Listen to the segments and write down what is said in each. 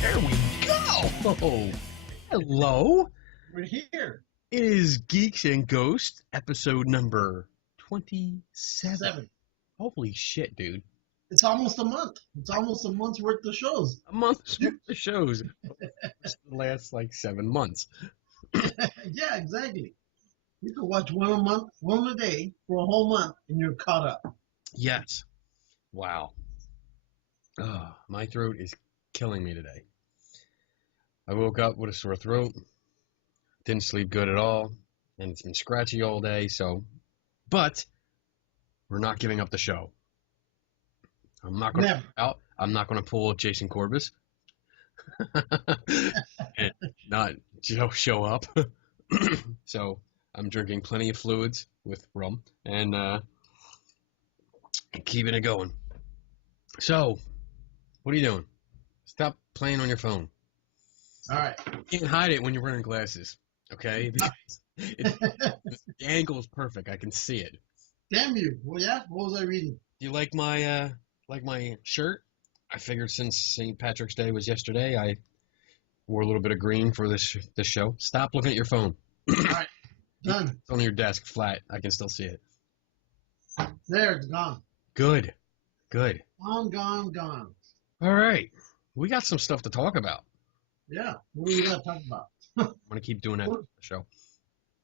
There we go! Hello! We're here. It is Geeks and Ghosts, episode number 27. 7. Holy shit, dude. It's almost a month. It's almost a month's worth of shows. A month's worth of shows. The last, 7 months. Yeah, exactly. You can watch one a month, one a day for a whole month, and you're caught up. Yes. Wow. My throat is killing me today. I woke up with a sore throat. Didn't sleep good at all. And it's been scratchy all day, But we're not giving up the show. I'm not going to pull Jason Corbis and not show up. So I'm drinking plenty of fluids with rum and keeping it going. So, what are you doing? Stop playing on your phone. All right. You can't hide it when you're wearing glasses, okay? The angle is perfect. I can see it. Damn you. Well, yeah. What was I reading? Do you like my shirt? I figured since St. Patrick's Day was yesterday, I wore a little bit of green for this show. Stop looking at your phone. All right. Done. It's on your desk, flat. I can still see it. There, it's gone. Good. Gone. All right. We got some stuff to talk about. Yeah. What do we got to talk about? I'm going to keep doing that on the show.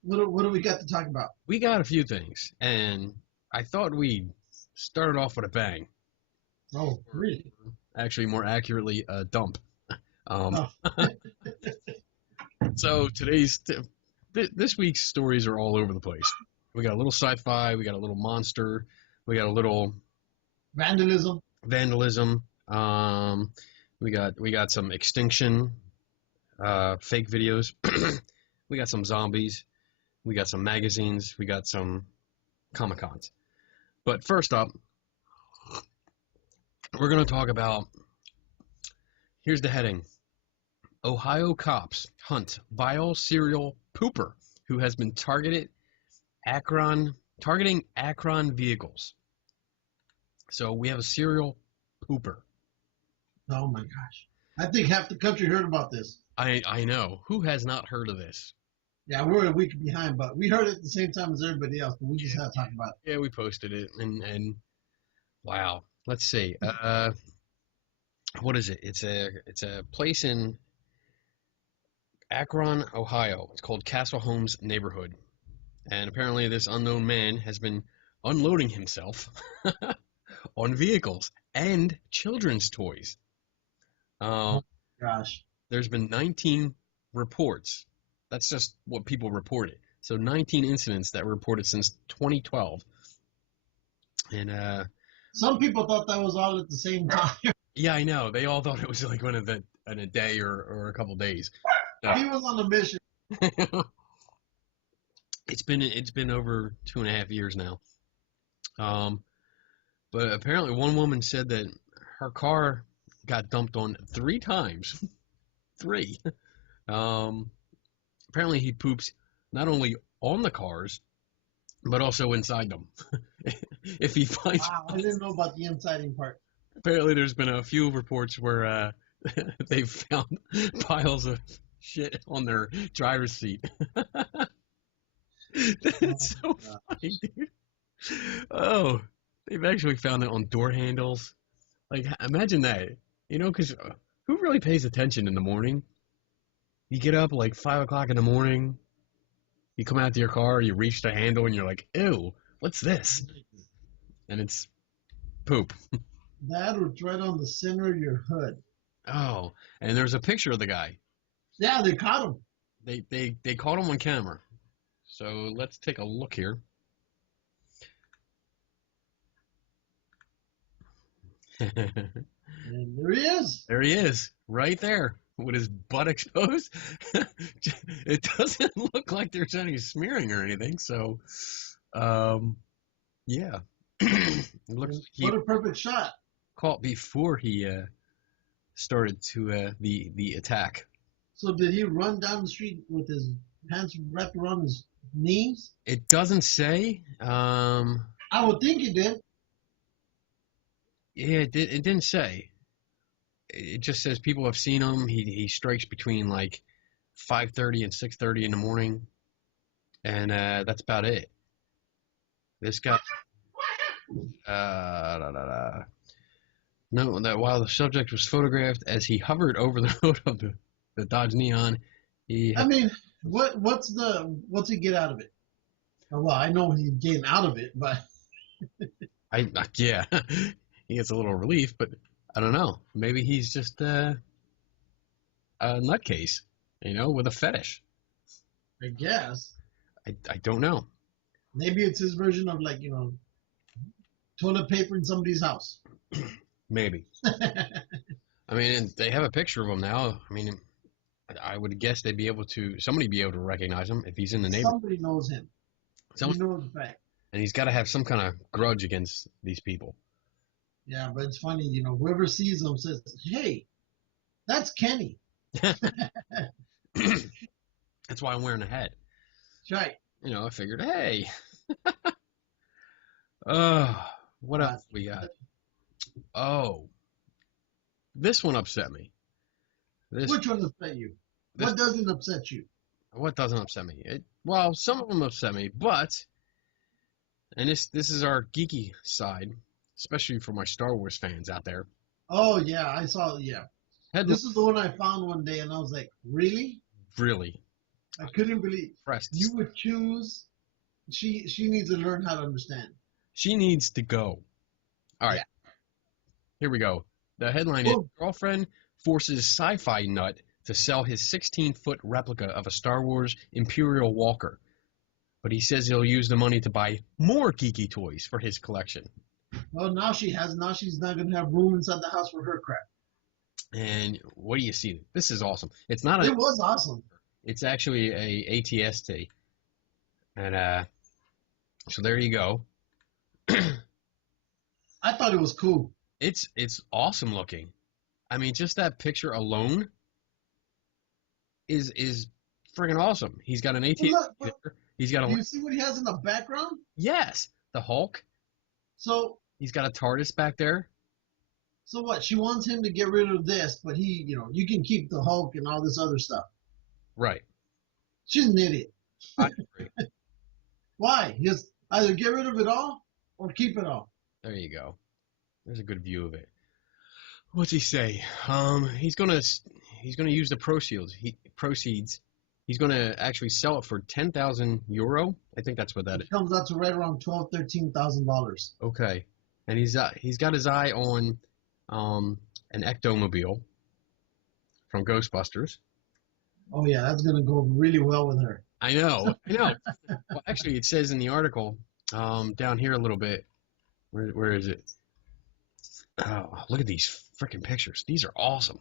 What do we got to talk about? We got a few things, and I thought we'd start off with a bang. Oh, really? Actually, more accurately, a dump. Oh. So this week's stories are all over the place. We got a little sci-fi, we got a little monster, we got a little Vandalism. We got some extinction, fake videos. We got some zombies. We got some magazines. We got some Comic-Cons. But first up, we're going to talk about, here's the heading: Ohio cops hunt vile serial pooper who has been targeting Akron vehicles. So we have a serial pooper. Oh my gosh. I think half the country heard about this. I know. Who has not heard of this? Yeah, we're a week behind, but we heard it at the same time as everybody else, but we just had to talk about it. Yeah, we posted it, and wow. Let's see. What is it? It's a place in Akron, Ohio. It's called Castle Homes neighborhood, and apparently this unknown man has been unloading himself on vehicles and children's toys. Oh gosh. There's been 19 reports. That's just what people reported. So 19 incidents that were reported since 2012. And some people thought that was all at the same time. Yeah, I know. They all thought it was like in a day or a couple days. He was on a mission. It's been over 2.5 years now. But apparently one woman said that her car got dumped on 3 times. 3. Apparently he poops not only on the cars, but also inside them. If he finds... Wow, I didn't know about the insiding part. Apparently there's been a few reports where they've found piles of shit on their driver's seat. That's so funny, dude. Oh, they've actually found it on door handles. Like, imagine that. You know, because who really pays attention in the morning? You get up like 5 o'clock in the morning, you come out to your car, you reach the handle, and you're like, ew, what's this? And it's poop. That was right on the center of your hood. Oh, and there's a picture of the guy. Yeah, they caught him. They caught him on camera. So let's take a look here. And there he is. There he is, right there, with his butt exposed. It doesn't look like there's any smearing or anything, so, yeah. It looks like What a perfect shot. caught before he started to the attack. So did he run down the street with his hands wrapped around his knees? It doesn't say. I would think he did. Yeah, it didn't say. it just says people have seen him. He strikes between like 5:30 and 6:30 in the morning, and that's about it. This guy, no, that while the subject was photographed as he hovered over the road of the Dodge Neon, I mean, what's he get out of it? Well, I know he's getting out of it, but yeah, he gets a little relief, but I don't know. Maybe he's just a nutcase, with a fetish. I guess I don't know. maybe it's his version of like toilet paper in somebody's house. Maybe. I mean, they have a picture of him now. I mean, I would guess somebody be able to recognize him if he's in the neighborhood. Somebody knows him. He knows the fact. And he's got to have some kind of grudge against these people. Yeah, but it's funny, whoever sees him says, "Hey, that's Kenny." That's why I'm wearing a hat. That's right. I figured, hey. What else we got? Oh, this one upset me. Which one upset you? What doesn't upset you? What doesn't upset me? Well, some of them upset me, and this is our geeky side, especially for my Star Wars fans out there. Oh yeah, I saw. Yeah, this is the one I found one day, and I was like, really? Really? I couldn't believe Pressed. You would choose. She needs to learn how to understand. She needs to go. All right. Yeah. Here we go. The headline is: Girlfriend forces sci-fi nut to sell his 16-foot replica of a Star Wars Imperial Walker. But he says he'll use the money to buy more geeky toys for his collection. Well, now she's not going to have room inside the house for her crap. And what do you see? This is awesome. It was awesome. It's actually a ATST. And so there you go. I thought it was cool. It's awesome looking. I mean, just that picture alone is friggin' awesome. He's got an ATST. He's got do you see what he has in the background? Yes, the Hulk. So he's got a TARDIS back there. So what? She wants him to get rid of this, but you can keep the Hulk and all this other stuff. Right. She's an idiot. I agree. Why? Just either get rid of it all or keep it all. There you go. There's a good view of it. What's he say? He's gonna use the proceeds. He's gonna actually sell it for €10,000. I think that's what that is. It comes out to right around $13,000. Okay, and he's got his eye on an ectomobile from Ghostbusters. Oh yeah, that's gonna go really well with her. I know. Well, actually, it says in the article down here a little bit. Where is it? Oh, look at these freaking pictures. These are awesome.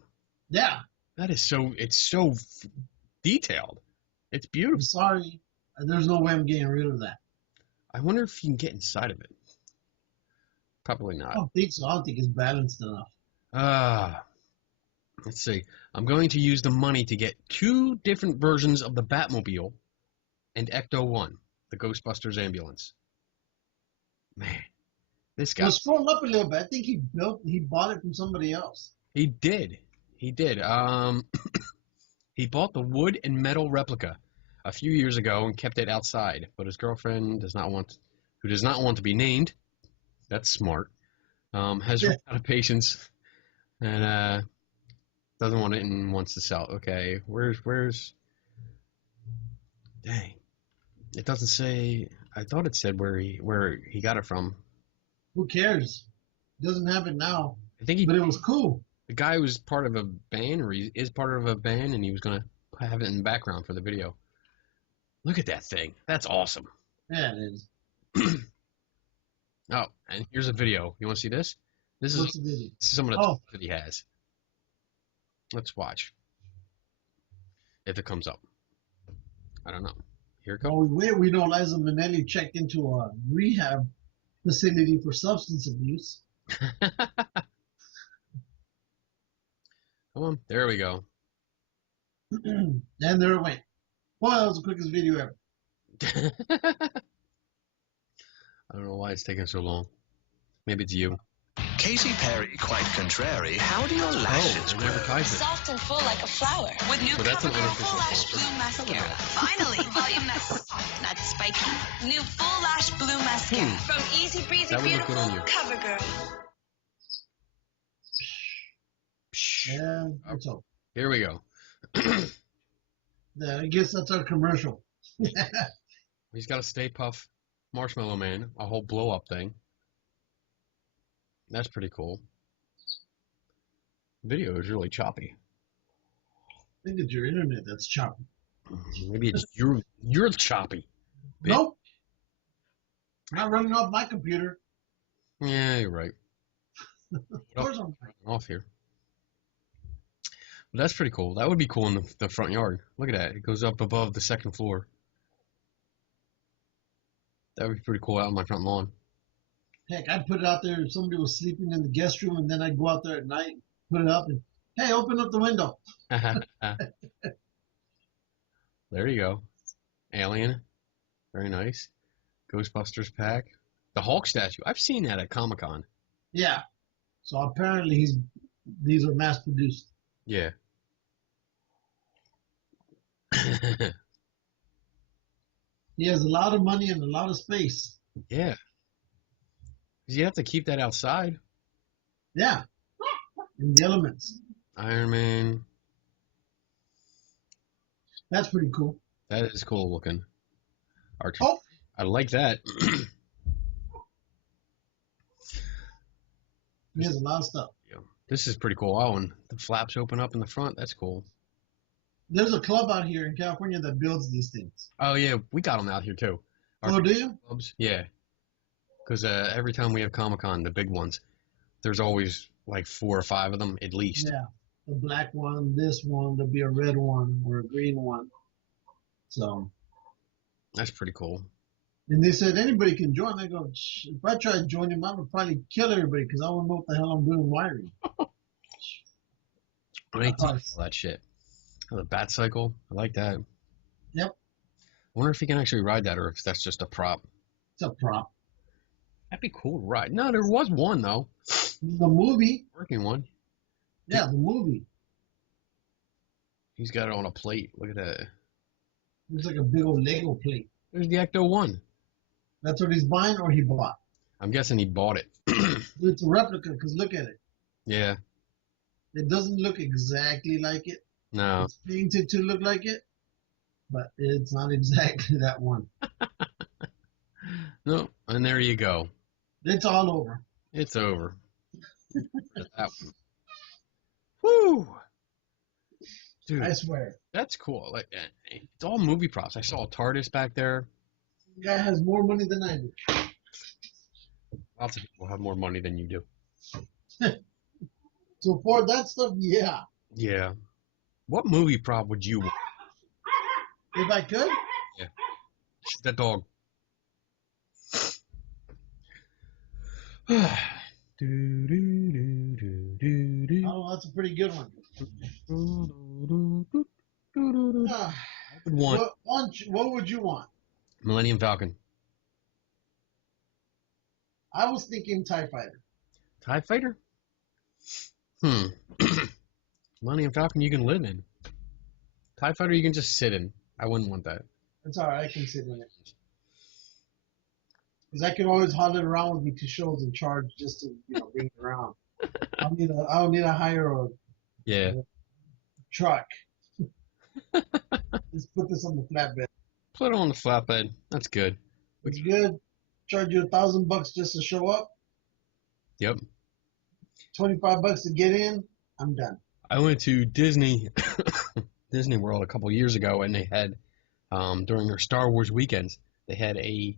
Yeah. It's so detailed. It's beautiful. I'm sorry. There's no way I'm getting rid of that. I wonder if you can get inside of it. Probably not. I don't think so. I don't think it's balanced enough. Let's see. I'm going to use the money to get 2 different versions of the Batmobile and Ecto-1, the Ghostbusters ambulance. Man, this guy. Well, scroll up a little bit. I think he bought it from somebody else. He did. He bought the wood and metal replica a few years ago and kept it outside, but his girlfriend who does not want to be named, that's smart, has run out of patience and doesn't want it and wants to sell it. Okay, where's dang, it doesn't say. I thought it said where he got it from. Who cares? He doesn't have it now. I think but it was cool. The guy was part of a band, or he is part of a band, and he was going to have it in the background for the video. Look at that thing. That's awesome. Yeah, it is. Oh, and here's a video. You want to see this? This is some of the stuff that he has. Let's watch. If it comes up. I don't know. Here it comes. Oh, we know Liza Minnelli checked into a rehab facility for substance abuse. Come on. There we go. And there it went. Boy, that was the quickest video ever. I don't know why it's taking so long. Maybe it's you. Katy Perry, quite contrary. How do your lashes an grow? advertisement. Soft and full like a flower. With new But that's an CoverGirl unofficial Full Lash sponsor. Blue Mascara. Finally, volume that's soft, not spiky. New Full Lash Blue Mascara. From Easy Breezy That would look good Beautiful on you. CoverGirl. Yeah, that's all. Here we go. Yeah, I guess that's our commercial. He's got a Stay Puft Marshmallow Man, a whole blow-up thing. That's pretty cool. Video is really choppy. I think it's your internet that's choppy. Maybe it's you're choppy. Nope. Not running off my computer. Yeah, you're right. Of course I'm right. Off here. But that's pretty cool. That would be cool in the front yard. Look at that. It goes up above the second floor. That would be pretty cool out on my front lawn. Heck, I'd put it out there if somebody was sleeping in the guest room, and then I'd go out there at night, put it up, and, hey, open up the window. There you go. Alien. Very nice. Ghostbusters pack. The Hulk statue. I've seen that at Comic-Con. Yeah. So apparently these are mass produced. Yeah. He has a lot of money and a lot of space. Yeah. 'Cause you have to keep that outside. Yeah. In the elements. Iron Man. That's pretty cool. That is cool looking. Oh, I like that. he has a lot of stuff. Yeah. This is pretty cool. Oh, and the flaps open up in the front. That's cool. There's a club out here in California that builds these things. Oh, yeah. We got them out here, too. Oh, do you? Clubs. Yeah. Because every time we have Comic-Con, the big ones, there's always like 4 or 5 of them at least. Yeah. The black one, this one, there'll be a red one or a green one. So. That's pretty cool. And they said anybody can join. I go, if I try to join him, I would probably kill everybody because I don't know what the hell I'm doing wiring. I hate all that shit. Oh, the bat cycle. I like that. Yep. I wonder if he can actually ride that or if that's just a prop. It's a prop. That'd be cool to ride. No, there was one, though. The movie. Working one. Yeah, the movie. He's got it on a plate. Look at that. It's like a big old Lego plate. There's the Ecto 1. That's what he's buying or he bought. I'm guessing he bought it. It's a replica because look at it. Yeah. It doesn't look exactly like it. No. It's painted to look like it, but it's not exactly that one. No, and there you go. It's all over. It's over. That one. Woo! Dude, I swear. that's cool. Like, it's all movie props. I saw a TARDIS back there. The guy has more money than I do. Lots of people have more money than you do. So for that stuff, yeah. Yeah. What movie prop would you want? If I could, Shoot that dog. oh, that's a pretty good one. Ah, I would want what would you want? Millennium Falcon. I was thinking TIE Fighter. TIE Fighter? Millennium Falcon you can live in. TIE Fighter you can just sit in. I wouldn't want that. That's all right. I can sit in it. Because I can always haul it around with me to shows and charge just to bring it around. I don't need a hire or Yeah. truck. Just put this on the flatbed. Put it on the flatbed. That's good. It's good. Charge you $1,000 just to show up. Yep. $25 to get in. I'm done. I went to Disney World a couple years ago, and they had during their Star Wars weekends, they had I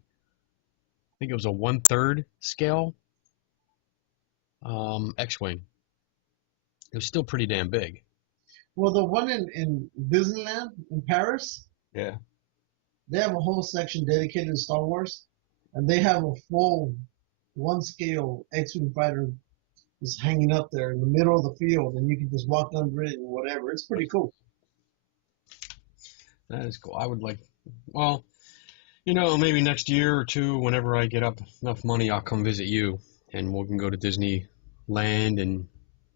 think it was a 1/3 scale X-wing. It was still pretty damn big. Well, the one in Disneyland in Paris, Yeah. they have a whole section dedicated to Star Wars, and they have a full one-scale X-wing fighter just hanging up there in the middle of the field, and you can just walk under it and whatever. It's pretty cool. That is cool. I would like, well, maybe next year or two, whenever I get up enough money, I'll come visit you, and we can go to Disney land and...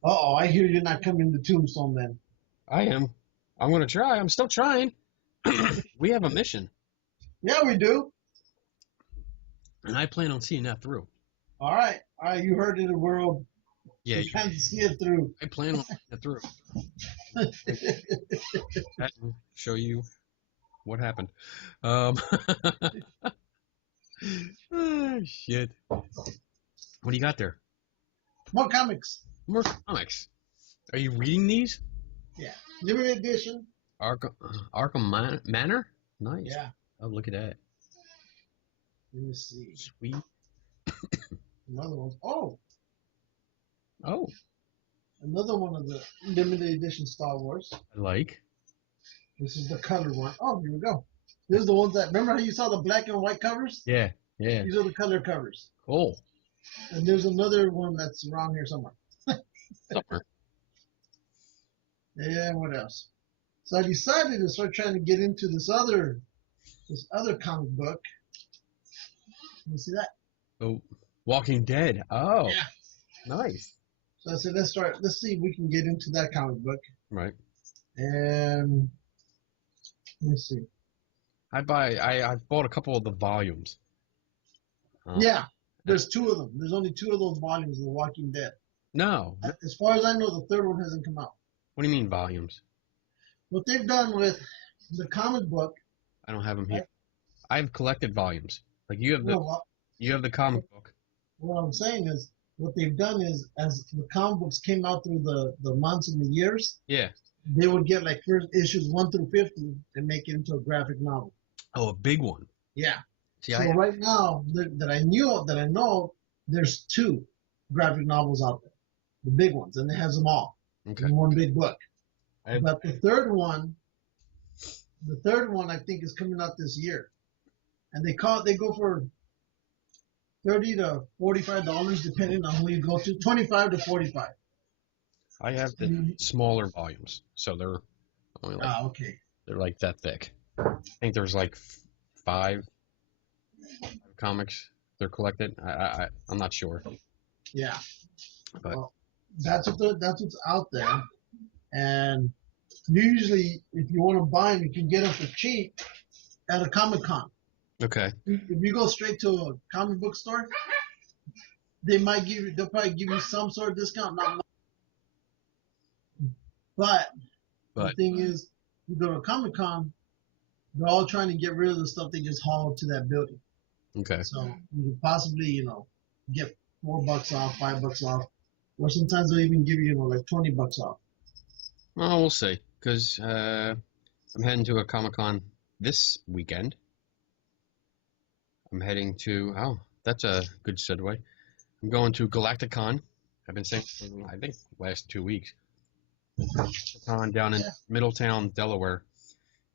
Uh-oh, I hear you're not coming to Tombstone then. I am. I'm going to try. I'm still trying. We have a mission. Yeah, we do. And I plan on seeing that through. All right, you heard it, the world. Yeah, You trying to see it through. I plan on seeing it through. Show you what happened. Oh, shit. What do you got there? More comics. More comics. Are you reading these? Yeah. Limited edition. Arkham Manor? Nice. Yeah. Oh, look at that. Let me see. Sweet. Another one. Oh, Oh, another one of the limited edition Star Wars. I like. This is the color one. Oh, here we go. These are the ones that, remember how you saw the black and white covers? Yeah, yeah. These are the color covers. Cool. And there's another one that's around here somewhere. Somewhere. And what else? So I decided to start trying to get into this other comic book. You see that? Oh, Walking Dead. Oh, Yeah. nice. So I said, let's see if we can get into that comic book. Right. And let's see. I've bought a couple of the volumes. Yeah, there's two of them. There's only two of those volumes of The Walking Dead. No. As far as I know, the third one hasn't come out. What do you mean volumes? What they've done with the comic book. I don't have them here. I've collected volumes. Like you have the comic book. What I'm saying is, what they've done is, as the comic books came out through the months and the years, Yeah. they would get like first issues 1 through 50 and make it into a graphic novel. Oh, a big one. Yeah. See, So right now that I know, there's 2 graphic novels out there, the big ones, and it has them all Okay. in one big book. I've- But the third one I think is coming out this year, and they go for $30 to $45 depending on who you go to, $25 to $45. I have the smaller volumes, so they're only like Okay. they're like that thick. I think there's like 5 comics they're collected. I'm not sure. Yeah. But Well, that's what's out there, and usually if you want to buy them, you can get them for cheap at a Comic Con. okay. If you go straight to a comic book store, they'll probably give you some sort of discount, not much. But the thing is, you go to a Comic Con, they're all trying to get rid of the stuff they just hauled to that building. Okay. So you could possibly, get $4 off, $5 off, or sometimes they'll even give you, like $20 off. Well, we'll see. Because I'm heading to a Comic-Con this weekend. I'm heading to... Oh, that's a good segue. I'm going to Galactic Con. I've been saying for, I think, last 2 weeks. Galactic Con down in Middletown, Delaware.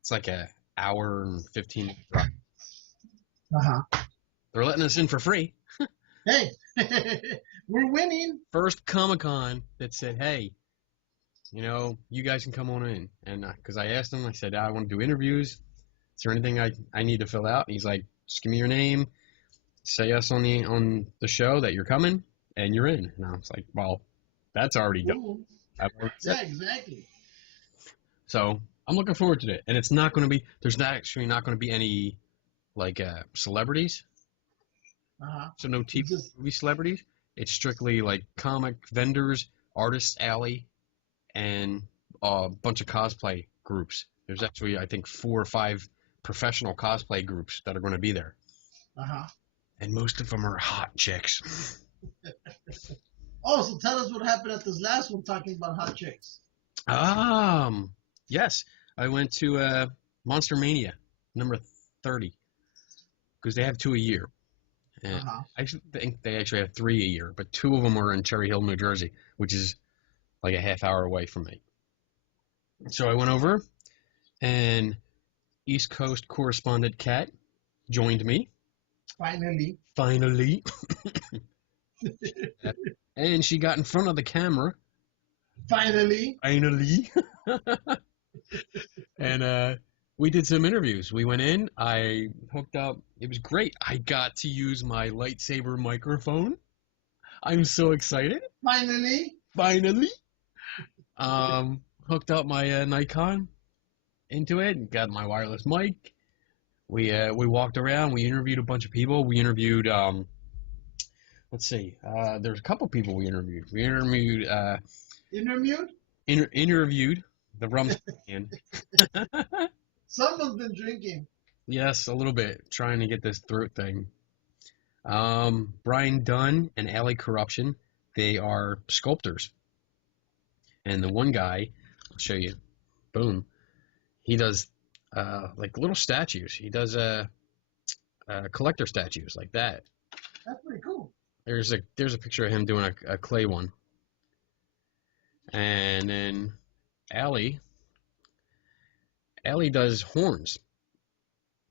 It's like an hour and 15-minute drive. Uh-huh. They're letting us in for free. Hey, we're winning. First Comic-Con that said, hey, you guys can come on in. And because I asked him, I said, I want to do interviews. Is there anything I need to fill out? And he's like, just give me your name, say us on the show that you're coming, and you're in. And I was like, well, that's already done. Yeah, exactly. So I'm looking forward to it. And it's not going to be, there's actually not going to be any, like, celebrities. Uh-huh. So no TV movie celebrities. It's strictly, like, comic vendors, Artists Alley, and a bunch of cosplay groups. There's actually, I think, 4 or 5 professional cosplay groups that are going to be there. Uh-huh. And most of them are hot chicks. Oh, so tell us what happened at this last one talking about hot chicks. Yes. I went to Monster Mania, number 30, because they have 2 a year. And I think they actually have 3 a year, but 2 of them are in Cherry Hill, New Jersey, which is like a half hour away from me. So I went over, and East Coast Corespondent Kat joined me. Finally. And she got in front of the camera. Finally. And we did some interviews. We went in. I hooked up. It was great. I got to use my lightsaber microphone. I'm so excited. Finally. Finally. Hooked up my Nikon into it and got my wireless mic. We walked around. We interviewed a bunch of people. We interviewed let's see. There's a couple people we interviewed. We interviewed Interviewed? interviewed the rum man. Someone's been drinking. Yes, a little bit. Trying to get this throat thing. Brian Dunn and Alley Corruption. They are sculptors. And the one guy, I'll show you. Boom. He does like little statues. He does collector statues like that. That's pretty cool. There's a picture of him doing a clay one. And then Allie does horns.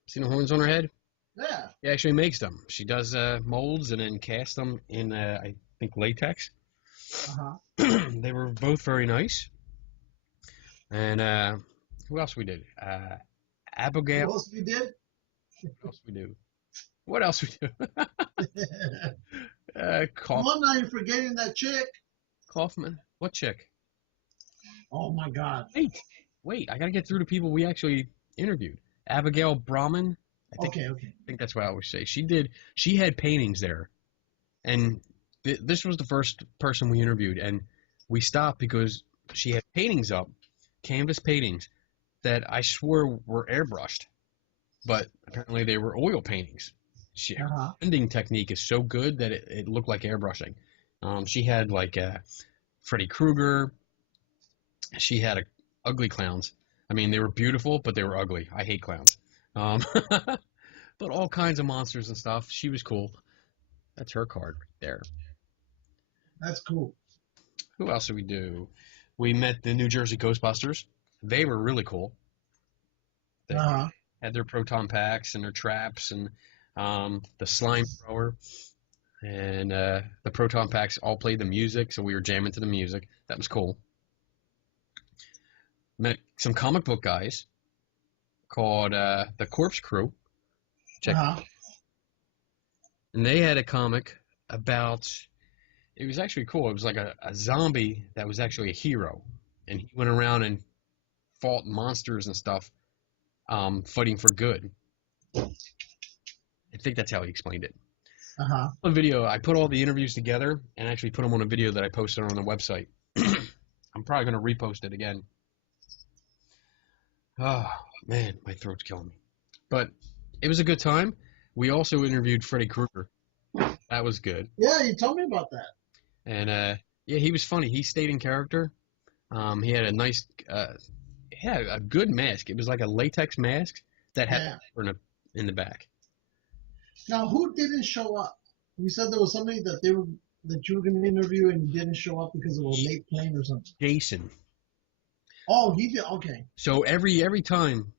See the horns on her head? Yeah. She actually makes them. She does molds and then casts them in, I think, latex. Uh-huh. They were both very nice. And who else we did? Abigail. What else we did? What else we do? What else we do? Come on now, you're forgetting that chick. Kaufman. What chick? Oh my God. Wait, I gotta get through to people we actually interviewed. Abigail Brahman. I Okay. think that's what I always say. She had paintings there, and this was the first person we interviewed, and we stopped because she had paintings up, canvas paintings, that I swore were airbrushed, but apparently they were oil paintings. Her blending technique is so good that it looked like airbrushing. She had like Freddy Krueger. She had ugly clowns. I mean, they were beautiful, but they were ugly. I hate clowns. But all kinds of monsters and stuff. She was cool. That's her card right there. That's cool. Who else did we do? We met the New Jersey Ghostbusters. They were really cool. They had their proton packs and their traps and the slime thrower. And the proton packs all played the music, so we were jamming to the music. That was cool. Met some comic book guys called the Corpse Crew. Check. And they had a comic about, it was actually cool. It was like a zombie that was actually a hero. And he went around and fought monsters and stuff, fighting for good. I think that's how he explained it. A video, I put all the interviews together and actually put them on a video that I posted on the website. I'm probably going to repost it again. Oh, man, my throat's killing me. But it was a good time. We also interviewed Freddy Krueger. That was good. Yeah, you told me about that. And, yeah, he was funny. He stayed in character. He had a nice, he had a good mask. It was like a latex mask that had in the back. Now, who didn't show up? You said there was somebody that you were going to interview and didn't show up because of a late plane or something. Jason. Oh, he did. Okay. So every time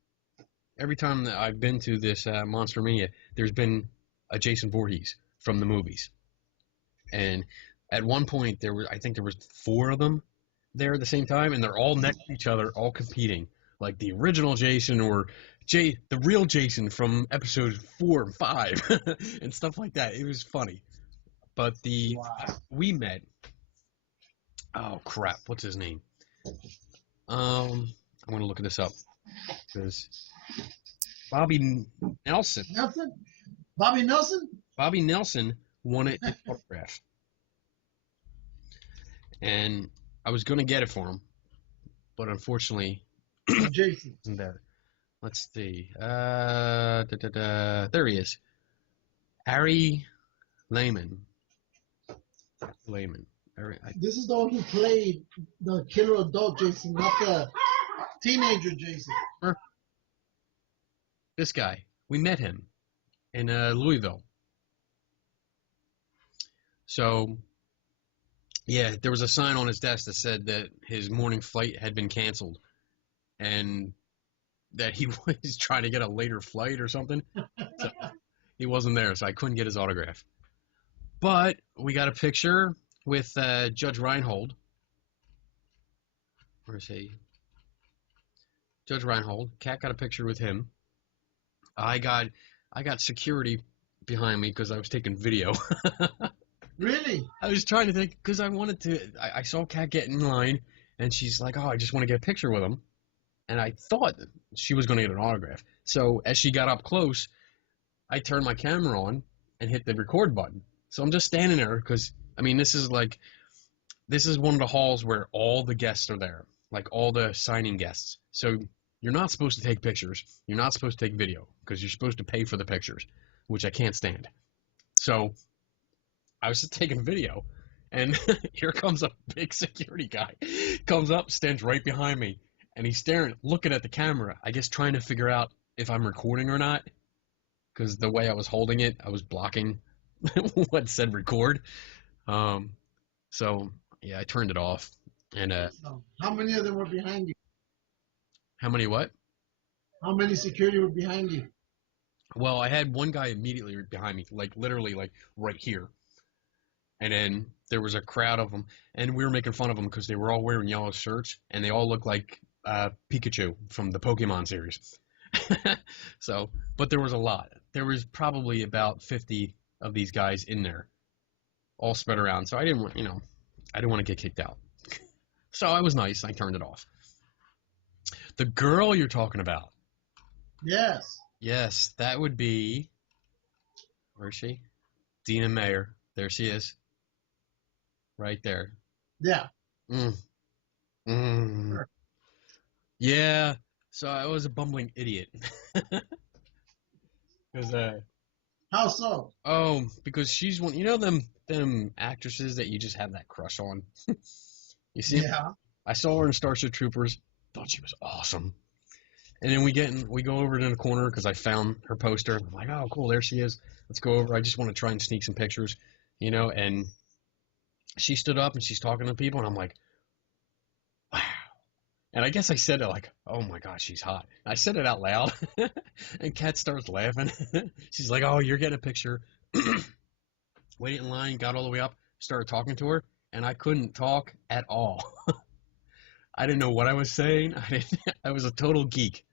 that I've been to this Monster Mania, there's been a Jason Voorhees from the movies, and at one point I think there was 4 of them there at the same time, and they're all next to each other, all competing, like the original Jason or the real Jason from episodes 4 and 5 and stuff like that. It was funny. But we met, oh crap, what's his name? I'm going to look this up because Bobby Nelson. Bobby Nelson? Bobby Nelson wanted an autograph. And I was going to get it for him, but unfortunately, Jason isn't there. Let's see. There he is. Harry Lehman. This is the one who played the killer adult Jason, not the teenager Jason. This guy. We met him in Louisville. So, yeah, there was a sign on his desk that said that his morning flight had been canceled and that he was trying to get a later flight or something. So he wasn't there, so I couldn't get his autograph. But we got a picture with Judge Reinhold. Where is he? Judge Reinhold. Kat got a picture with him. I got security behind me because I was taking video. Really? I was trying to think because I wanted to. I saw Kat get in line, and she's like, "Oh, I just want to get a picture with him," and I thought she was going to get an autograph. So as she got up close, I turned my camera on and hit the record button. So I'm just standing there because I mean this is one of the halls where all the guests are there, like all the signing guests. So you're not supposed to take pictures. You're not supposed to take video because you're supposed to pay for the pictures, which I can't stand. So I was just taking video, and here comes a big security guy. Comes up, stands right behind me, and he's staring, looking at the camera, I guess trying to figure out if I'm recording or not, because the way I was holding it, I was blocking what said record. So, yeah, I turned it off. And So, how many of them were behind you? how many what? How many security were behind you? Well, I had one guy immediately behind me, like literally like right here. And then there was a crowd of them, and we were making fun of them because they were all wearing yellow shirts, and they all looked like Pikachu from the Pokemon series. So, but there was a lot. There was probably about 50 of these guys in there, all spread around. So I didn't want, I didn't want to get kicked out. So I was nice. I turned it off. The girl you're talking about. Yes. Yes, that would be. Where is she? Dina Mayer. There she is. Right there. Yeah. Sure. Yeah. So I was a bumbling idiot. Because How so? oh, because she's one. Them actresses that you just have that crush on. You see? Yeah. I saw her in Starship Troopers. Thought she was awesome. And then we go over to the corner because I found her poster. I'm like, oh, cool, there she is. Let's go over. I just want to try and sneak some pictures, and she stood up and she's talking to people, and I'm like, wow. And I guess I said it like, oh my gosh, she's hot. I said it out loud, and Kat starts laughing. She's like, oh, you're getting a picture. Waited in line, got all the way up, started talking to her, and I couldn't talk at all. I didn't know what I was saying. I was a total geek.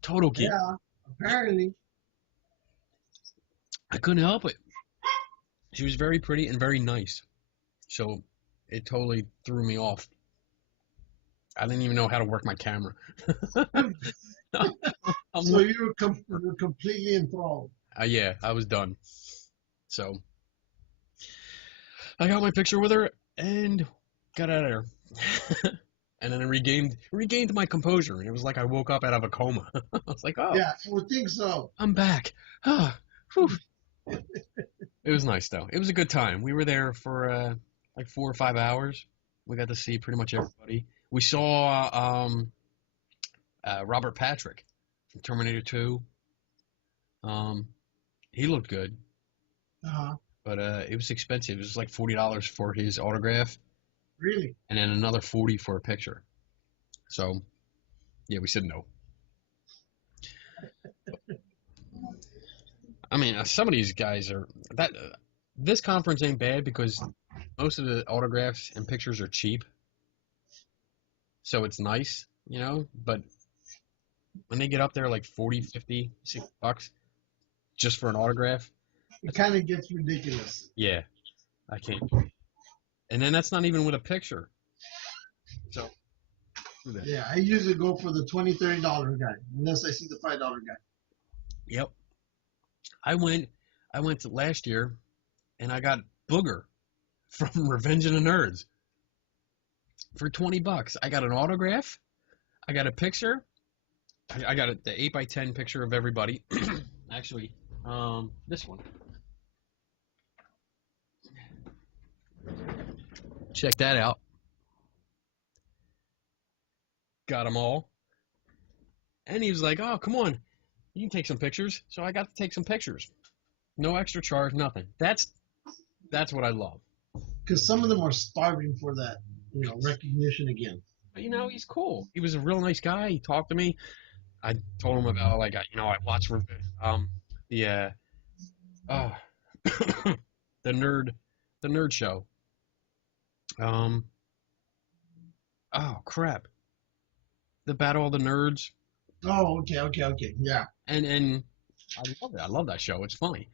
Total geek. Yeah, apparently. I couldn't help it. She was very pretty and very nice. So it totally threw me off. I didn't even know how to work my camera. So you were completely enthralled. Yeah, I was done. So I got my picture with her and got out of there. And then I regained my composure, and it was like I woke up out of a coma. I was like, oh. Yeah, I would think so. I'm back. It was nice, though. It was a good time. We were there for like 4 or 5 hours. We got to see pretty much everybody. We saw Robert Patrick from Terminator 2. He looked good. Uh-huh. But it was expensive. It was like $40 for his autograph. Really? And then another $40 for a picture. So, yeah, we said no. I mean, some of these guys are this conference ain't bad because most of the autographs and pictures are cheap. So it's nice, but when they get up there like 40, 50, $60 just for an autograph, it kind of gets ridiculous. Yeah, I can't. And then that's not even with a picture. So, yeah, I usually go for the $20, $30 guy, unless I see the $5 guy. Yep. I went to last year, and I got Booger from Revenge of the Nerds for $20. I got an autograph. I got a picture. I got the 8x10 picture of everybody. Actually, this one. Check that out. Got them all. And he was like, oh, come on. You can take some pictures. So I got to take some pictures. No extra charge, nothing. That's what I love. Because some of them are starving for that, recognition again. But, he's cool. He was a real nice guy. He talked to me. I told him about, I watched the nerd show. Oh crap! The Battle of the Nerds. Oh, okay, yeah. And I love it. I love that show. It's funny.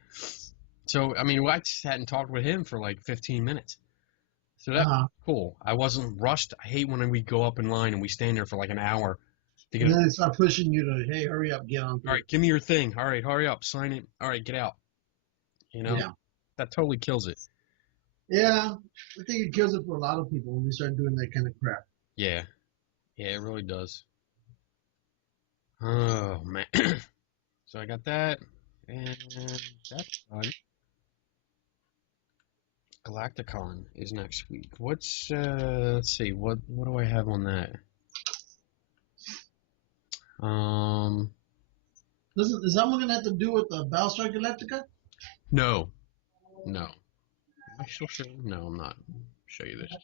So, I mean, I sat and talked with him for like 15 minutes. So that was cool. I wasn't rushed. I hate when we go up in line and we stand there for like an hour to get. And then they start pushing you to, hey, hurry up, get on. All right, give me your thing. All right, hurry up, sign it. All right, get out. You know, that totally kills it. Yeah, I think it kills it for a lot of people when they start doing that kind of crap. Yeah, it really does. Oh man. So I got that, and that's done. Galactic Con is next week. What's let's see, what do I have on that? Is that one gonna have to do with the Battlestar Galactica? No. Am I still showing? No, I'm not. Show you this too.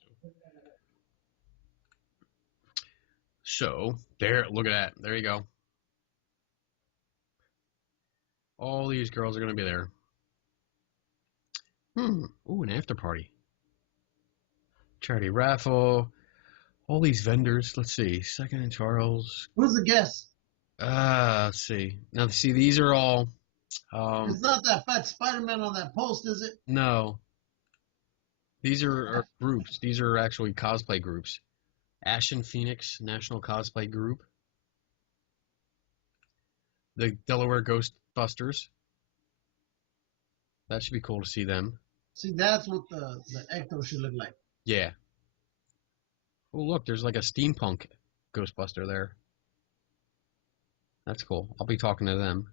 So there, look at that. There you go. All these girls are gonna be there. Ooh, an after party. Charity raffle. All these vendors. Let's see. Second and Charles. Who's the guest? Let's see. Now, see, these are all. It's not that fat Spider-Man on that post, is it? No. These are groups. These are actually cosplay groups. Ashen Phoenix National Cosplay Group. The Delaware Ghostbusters. That should be cool to see them. See, that's what the Ecto should look like. Yeah. Oh, look, there's like a steampunk Ghostbuster there. That's cool. I'll be talking to them.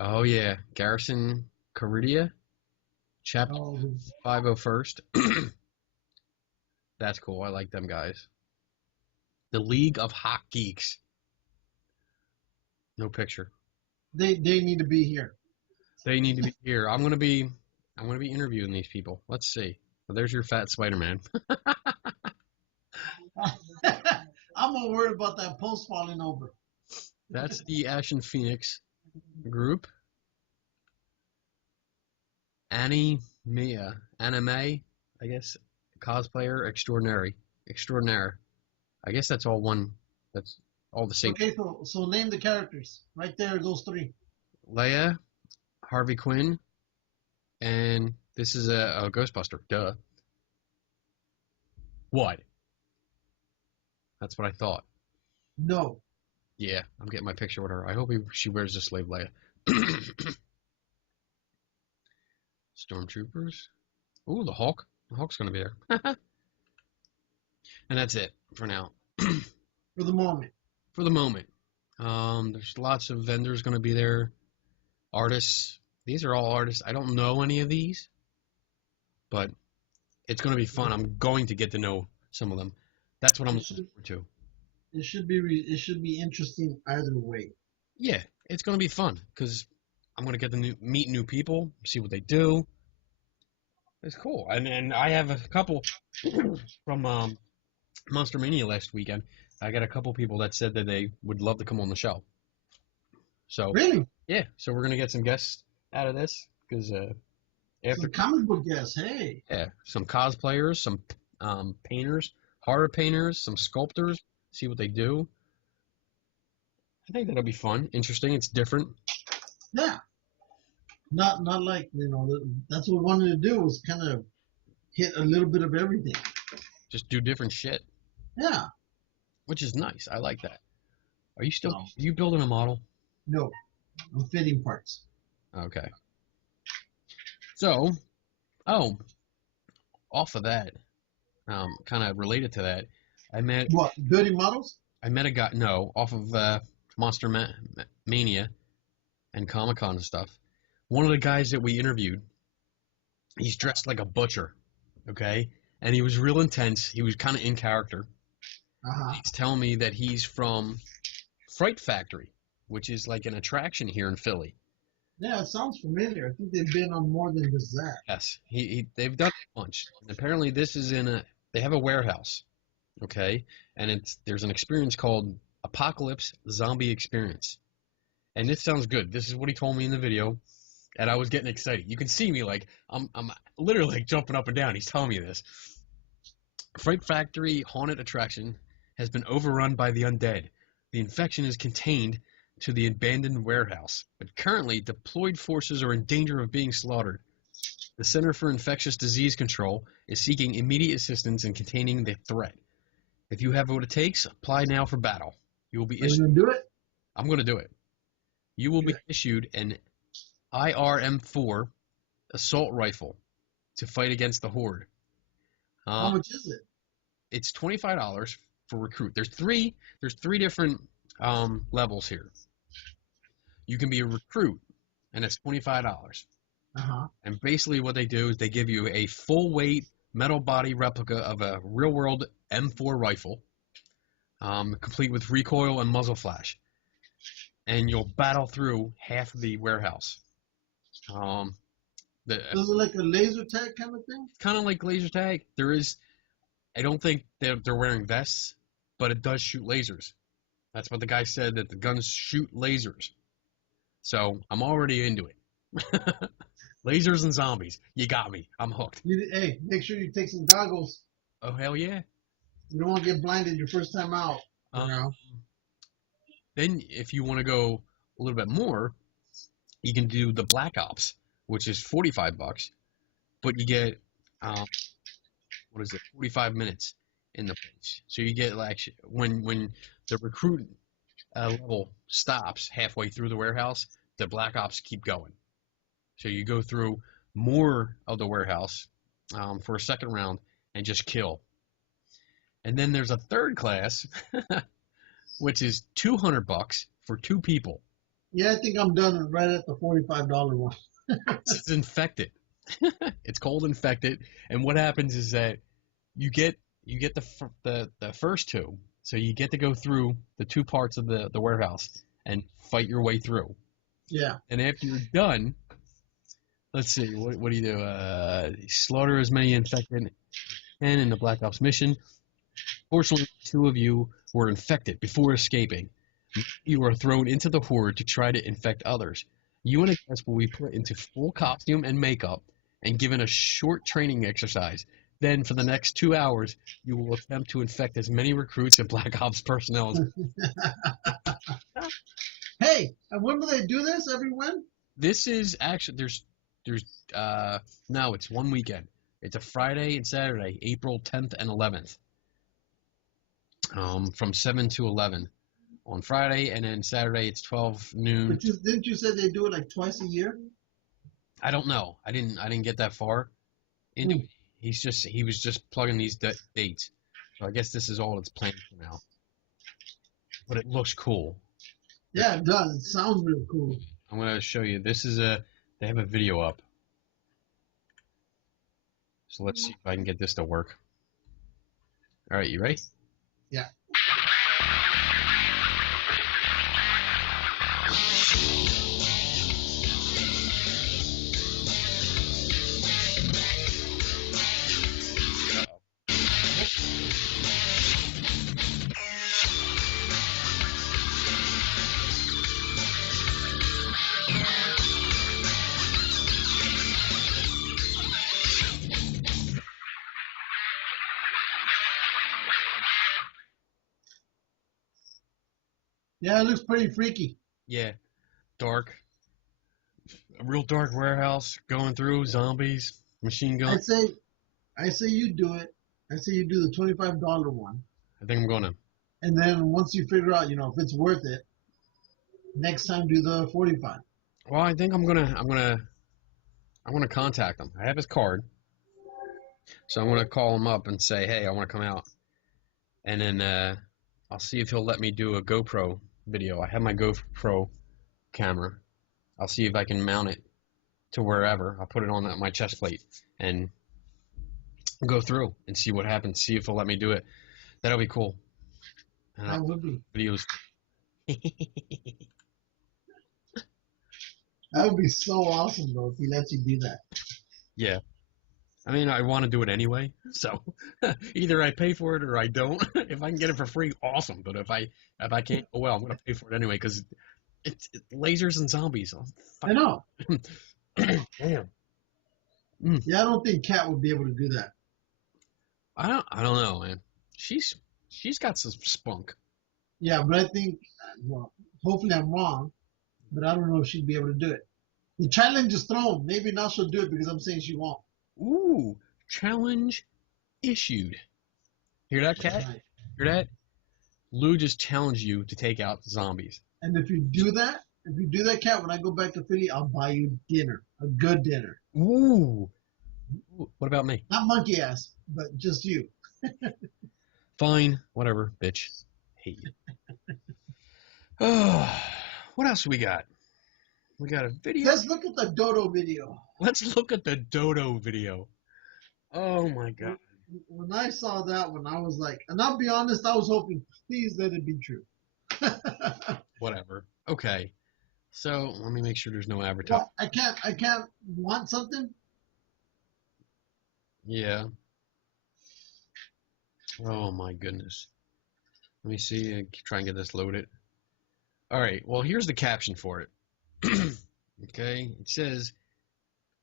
Oh, yeah. Garrison Caridia. Chapter 501st. That's cool. I like them guys. The League of Hot Geeks. No picture. They need to be here. They need to be here. I'm gonna be interviewing these people. Let's see. Well, there's your fat Spider-Man. I'm more worried about that post falling over. That's the Ashen Phoenix group. Anime, I guess, cosplayer extraordinaire. I guess that's all one. That's all the same. Okay, so name the characters right there. Those three. Leia, Harvey Quinn, and this is a Ghostbuster. Duh. What? That's what I thought. No. Yeah, I'm getting my picture with her. I hope she wears the slave Leia. Stormtroopers. Ooh, the Hulk. The Hulk's gonna be there. And that's it for now. For the moment. For the moment. There's lots of vendors gonna be there. Artists. These are all artists. I don't know any of these, but it's gonna be fun. I'm going to get to know some of them. That's what I'm looking forward to. It should be interesting either way. Yeah, it's gonna be fun because I'm gonna get to meet new people, see what they do. It's cool, and I have a couple from Monster Mania last weekend. I got a couple people that said that they would love to come on the show. So really, yeah. So we're gonna get some guests out of this because after some comic book guests, hey, yeah, some cosplayers, some painters, horror painters, some sculptors. See what they do. I think that'll be fun, interesting. It's different. Yeah. Not like, that's what we wanted to do, was kind of hit a little bit of everything. Just do different shit. Yeah. Which is nice. I like that. Are you building a model? No. I'm fitting parts. Okay. So, off of that, kind of related to that, I met... What, building models? I met a guy, no, off of Monster Mania and Comic-Con and stuff. One of the guys that we interviewed, he's dressed like a butcher, okay? And he was real intense. He was kind of in character. Uh-huh. He's telling me that he's from Fright Factory, which is like an attraction here in Philly. Yeah, it sounds familiar. I think they've been on more than just that. Yes, they've done a bunch. And apparently this is they have a warehouse, okay? And there's an experience called Apocalypse Zombie Experience. And this sounds good. This is what he told me in the video. And I was getting excited. You can see me like I'm literally like jumping up and down. He's telling me this. Fright Factory haunted attraction has been overrun by the undead. The infection is contained to the abandoned warehouse, but currently deployed forces are in danger of being slaughtered. The Center for Infectious Disease Control is seeking immediate assistance in containing the threat. If you have what it takes, apply now for battle. You will be Are you issued. gonna do it? I'm going to do it. You will be issued an IRM-4 assault rifle to fight against the horde. How much is it? It's $25 for recruit. There's three different levels here. You can be a recruit, and it's $25. And basically what they do is they give you a full weight metal body replica of a real world M4 rifle, complete with recoil and muzzle flash. And you'll battle through half of the warehouse. Is it like a laser tag kind of thing? Kind of like laser tag. I don't think they're wearing vests, but it does shoot lasers. That's what the guy said, that the guns shoot lasers. So I'm already into it. Lasers and zombies. You got me. I'm hooked. Hey, make sure you take some goggles. Oh, hell yeah. You don't want to get blinded your first time out. Then if you want to go a little bit more, you can do the Black Ops, which is $45, but you get 45 minutes in the place. So you get like when the recruit level stops halfway through the warehouse, the Black Ops keep going. So you go through more of the warehouse for a second round and just kill. And then there's a third class, which is $200 for 2 people. Yeah, I think I'm done right at the $45 one. It's infected. It's called infected, and what happens is that you get the first 2, so you get to go through the 2 parts of the warehouse and fight your way through. Yeah. And after you're done, let's see, what do you do? Slaughter as many infected and in the Black Ops mission. Fortunately, 2 of you were infected before escaping. You are thrown into the horde to try to infect others. You and a guest will be put into full costume and makeup and given a short training exercise. Then, for the next 2 hours, you will attempt to infect as many recruits and Black Ops personnel as Hey, and when do they do this? Every when? This is actually no, it's one weekend. It's a Friday and Saturday, April 10th and 11th. From 7 to 11 on Friday, and then Saturday it's 12 noon. But didn't you say they do it like twice a year? I don't know. I didn't get that far into it. He was just plugging these dates. So I guess this is all it's planned for now. But it looks cool. Yeah, it does. It sounds real cool. I'm gonna show you. They have a video up. So let's see if I can get this to work. All right, you ready? Yeah. Yeah, it looks pretty freaky. Yeah, dark. A real dark warehouse going through zombies, machine gun. I say you do it. I say you do the $25 one. I think I'm gonna. And then once you figure out, if it's worth it, next time do the 45. Well, I think I'm gonna contact him. I have his card, so I'm gonna call him up and say, hey, I want to come out, and then I'll see if he'll let me do a GoPro video. I have my GoPro camera. I'll see if I can mount it to wherever. I'll put it on my chest plate and go through and see what happens. See if he'll let me do it. That'll be cool. And That would be. Videos. That would be so awesome, though, if he lets you do that. Yeah. I mean, I want to do it anyway, so either I pay for it or I don't. If I can get it for free, awesome. But if I can't, oh well, I'm gonna pay for it anyway because it's lasers and zombies. I know. Damn. Yeah, I don't think Kat would be able to do that. I don't know, man. She's got some spunk. Yeah, but I think, well, hopefully I'm wrong, but I don't know if she'd be able to do it. The challenge is thrown. Maybe now she'll do it because I'm saying she won't. Ooh, challenge issued. Hear that, Kat? Right. Hear that? Lou just challenged you to take out the zombies. And if you do that, Kat, when I go back to Philly, I'll buy you dinner, a good dinner. Ooh. What about me? Not monkey ass, but just you. Fine, whatever, bitch. Hate you. Oh, what else we got? We got a video. Let's look at the Dodo video. Let's look at the Dodo video. Oh my god. When I saw that one, I was like, and I'll be honest, I was hoping, please let it be true. Whatever. Okay. So let me make sure there's no advertising. Well, I can't want something. Yeah. Oh my goodness. Let me see. Try and get this loaded. All right. Well, here's the caption for it. Okay. It says,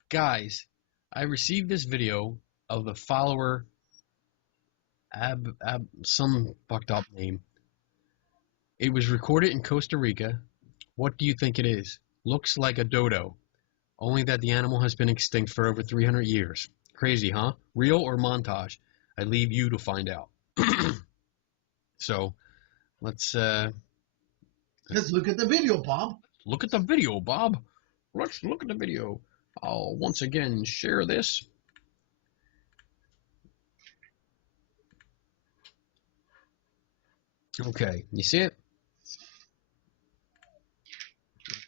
guys, I received this video of the follower some fucked up name. It was recorded in Costa Rica. What do you think it is? Looks like a dodo, only that the animal has been extinct for over 300 years. Crazy, huh? Real or montage? I leave you to find out. So, let's look at the video, Bob. look at the video, Bob. Let's look at the video. I'll once again share this. Okay, you see it?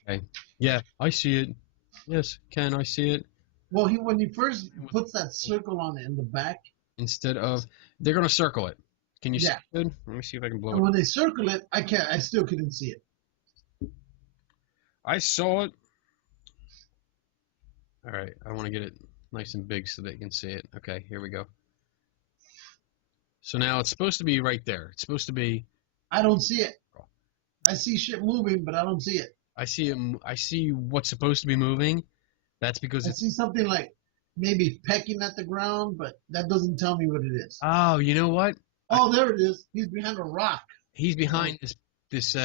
Okay. Yeah, I see it. Yes, Ken, I see it. Well, when he first puts that circle on it in the back. Instead of, they're gonna circle it. Can you see Yeah. it good? Let me see if I can blow And it. when they circle it, I still couldn't see it. I saw it. All right, I want to get it nice and big so they can see it. Okay, here we go. So now it's supposed to be right there. It's supposed to be. I don't see it. I see shit moving, but I don't see it. I see it. I see what's supposed to be moving. That's because I it's. see something like maybe pecking at the ground, but that doesn't tell me what it is. Oh, you know what? Oh, there it is. He's behind a rock. He's behind this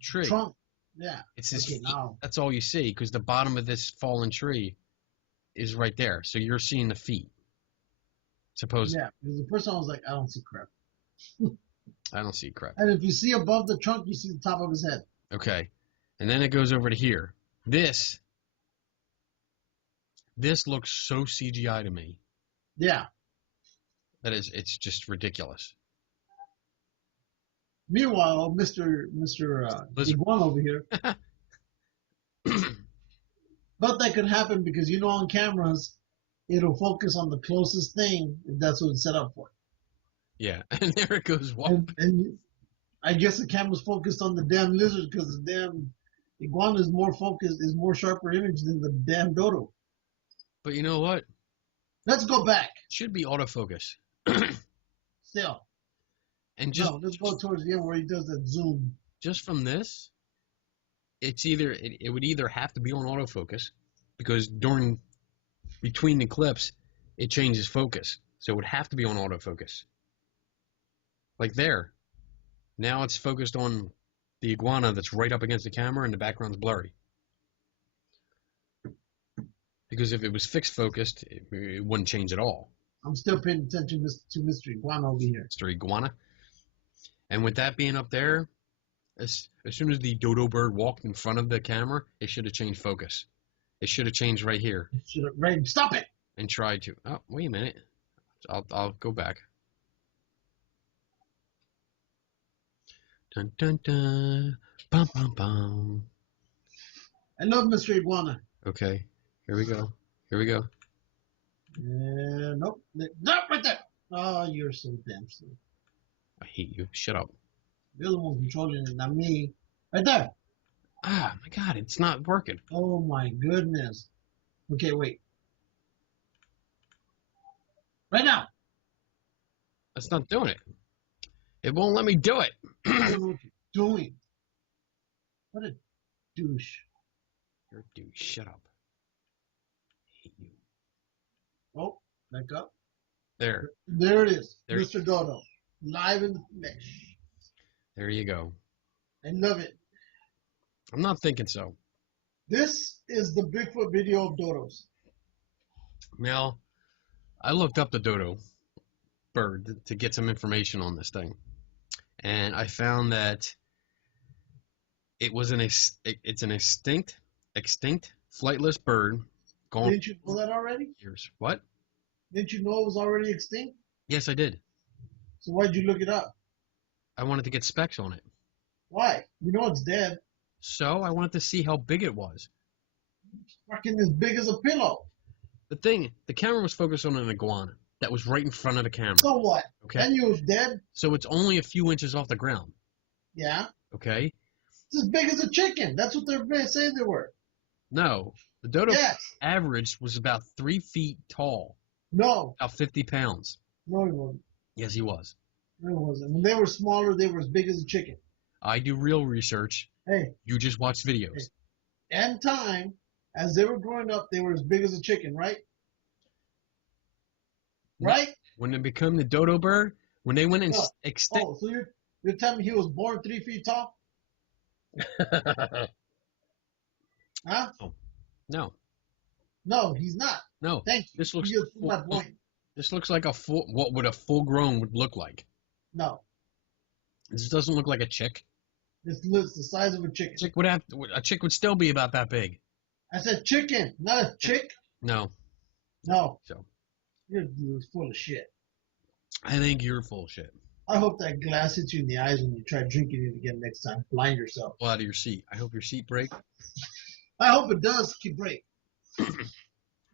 tree. Trunk. Yeah. It's his Okay, feet. now. That's all you see because the bottom of this fallen tree is right there. So you're seeing the feet. Suppose. Yeah, because the first one was like, I don't see crap. I don't see crap. And if you see above the trunk, you see the top of his head. Okay. And then it goes over to here. This looks so CGI to me. Yeah. It's just ridiculous. Meanwhile, Mr. Iguana over here. But that could happen because on cameras, it'll focus on the closest thing if that's what it's set up for. Yeah, and there it goes. And I guess the camera's focused on the damn lizard because the damn iguana is more sharper image than the damn dodo. But you know what? Let's go back. It should be autofocus. Still. And just let's go towards the end where he does that zoom. Just from this, it's either it would either have to be on autofocus because between the clips it changes focus. So it would have to be on autofocus. Like there. Now it's focused on the iguana that's right up against the camera and the background's blurry. Because if it was fixed focused, it wouldn't change at all. I'm still paying attention to Mr. Iguana over here. Mr. Iguana. And with that being up there, as soon as the dodo bird walked in front of the camera, it should have changed focus. It should have changed right here. Stop it! And tried to. Oh, wait a minute. I'll go back. Dun dun dun. Bum bum bum. I love Mr. Iguana. Okay. Here we go. Here we go. Nope. Nope, right there. Oh, you're so damn slow. I hate you. Shut up. You're the one controlling it, not me. Right there. Ah, my God, it's not working. Oh my goodness. Okay, wait. Right now. That's not doing it. It won't let me do it. I don't know what you're doing. What a douche. You're a douche. Shut up. I hate you. Oh, back up. There. There it is. There. Mr. Dodo. Live in the flesh. There you go. I love it. I'm not thinking so. This is the Bigfoot video of Dodos. Now, I looked up the dodo bird to get some information on this thing, and I found that it's an extinct flightless bird. Gone. Didn't you know that already? Years. What? Didn't you know it was already extinct? Yes, I did. So why'd you look it up? I wanted to get specs on it. Why? You know it's dead. So I wanted to see how big it was. It's fucking as big as a pillow. The camera was focused on an iguana that was right in front of the camera. So what? Okay. Then you was dead? So it's only a few inches off the ground. Yeah. Okay. It's as big as a chicken. That's what they're saying they were. No. The dodo Yes. average was about 3 feet tall. No. About 50 pounds. No, he wasn't. Yes, he was. No, he wasn't. When they were smaller, they were as big as a chicken. I do real research. Hey. You just watch videos. And time, as they were growing up, they were as big as a chicken, right? Right? When they become the dodo bird, when they went extinct. Oh, so you're telling me he was born 3 feet tall? Huh? No. No, he's not. No. Thank you. This looks. You just proved my point. This looks like what would a full grown would look like. No. This doesn't look like a chick. This looks the size of a chicken. A chick would still be about that big. I said chicken, not a chick. No. No. So. You're full of shit. I think you're full of shit. I hope that glass hits you in the eyes when you try drinking it again next time. Blind yourself. Fall out of your seat. I hope your seat breaks. I hope it does keep break.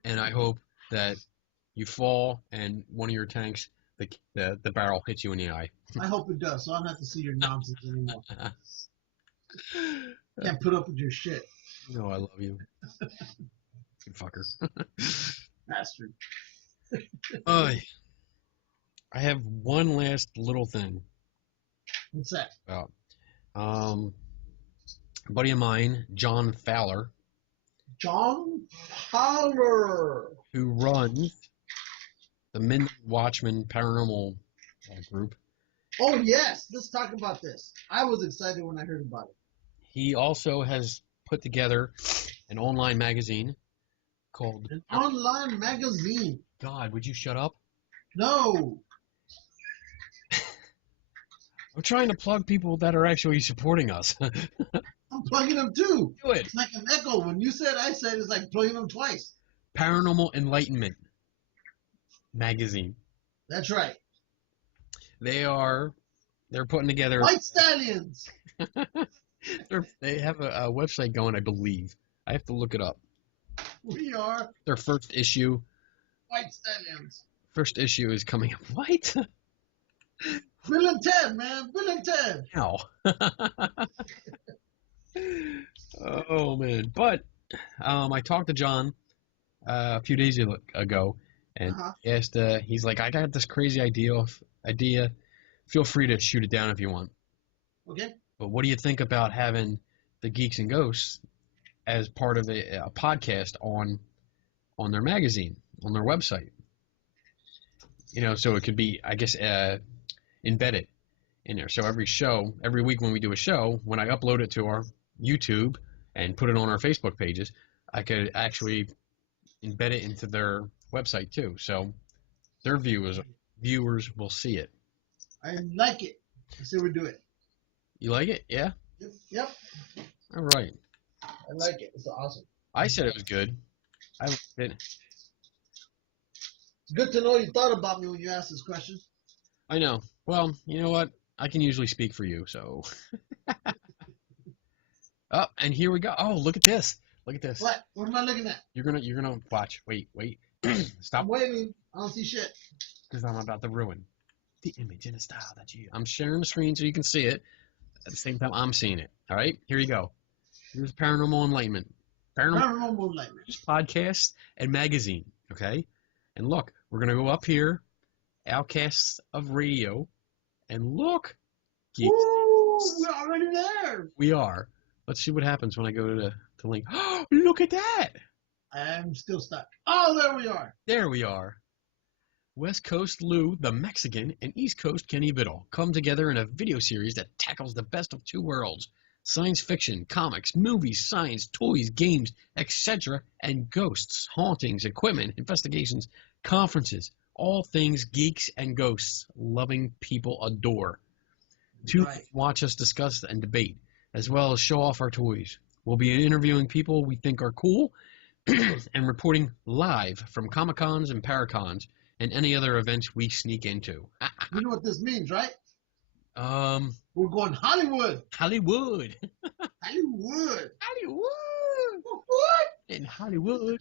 And I hope that you fall and one of your tanks, the barrel hits you in the eye. I hope it does, so I don't have to see your nonsense anymore. Can't put up with your shit. No, I love you. You fucker. Bastard. I have one last little thing. What's that? About a buddy of mine, John Fowler. John Fowler. Who runs the Midnight Watchman Paranormal group. Oh, yes. Let's talk about this. I was excited when I heard about it. He also has put together an online magazine called... An online magazine? God, would you shut up? No. I'm trying to plug people that are actually supporting us. I'm plugging them too. Do it. It's like an echo. When you said I said, it's like plugging them twice. Paranormal Enlightenment magazine. That's right. They're putting together... White Stallions. They have a website going, I believe. I have to look it up. We are Their first issue. White Stallions. First issue is coming up. What? Bill and Ted, man. Bill and Ted. How? Oh, man. But I talked to John a few days ago, and asked, he's like, I got this crazy idea. Feel free to shoot it down if you want. Okay. But what do you think about having the Geeks and Ghosts as part of a podcast on their magazine, on their website? You know, so it could be, I guess, embedded in there. So every week when we do a show, when I upload it to our YouTube and put it on our Facebook pages, I could actually embed it into their website too. So their viewers will see it. I like it. I say we do it. You like it? Yeah? Yep. All right. I like it. It's awesome. I said it was good. I liked it. It's good to know you thought about me when you asked this question. I know. Well, you know what? I can usually speak for you, so. Oh, and here we go. Oh, look at this. Look at this. What? What am I looking at? You're gonna watch. Wait. Stop. I'm waiting. I don't see shit. Because I'm about to ruin the image and the style that I'm sharing the screen so you can see it. At the same time, I'm seeing it. All right? Here you go. Here's Paranormal Enlightenment. Paranormal Enlightenment. Podcast and magazine. Okay? And look, we're going to go up here, Outcasts of Radio, and look. Woo! We're already there. We are. Let's see what happens when I go to the link. Oh, look at that. I'm still stuck. Oh, there we are. There we are. West Coast Lou, the Mexican, and East Coast Kenny Biddle come together in a video series that tackles the best of two worlds: science fiction, comics, movies, science, toys, games, etc., and ghosts, hauntings, equipment, investigations, conferences, all things geeks and ghosts loving people adore. To watch us discuss and debate, as well as show off our toys. We'll be interviewing people we think are cool and reporting live from Comic-Cons and Paracons and any other events we sneak into. You know what this means, right? Um, We're going Hollywood. Hollywood. Hollywood. Hollywood. What? In Hollywood.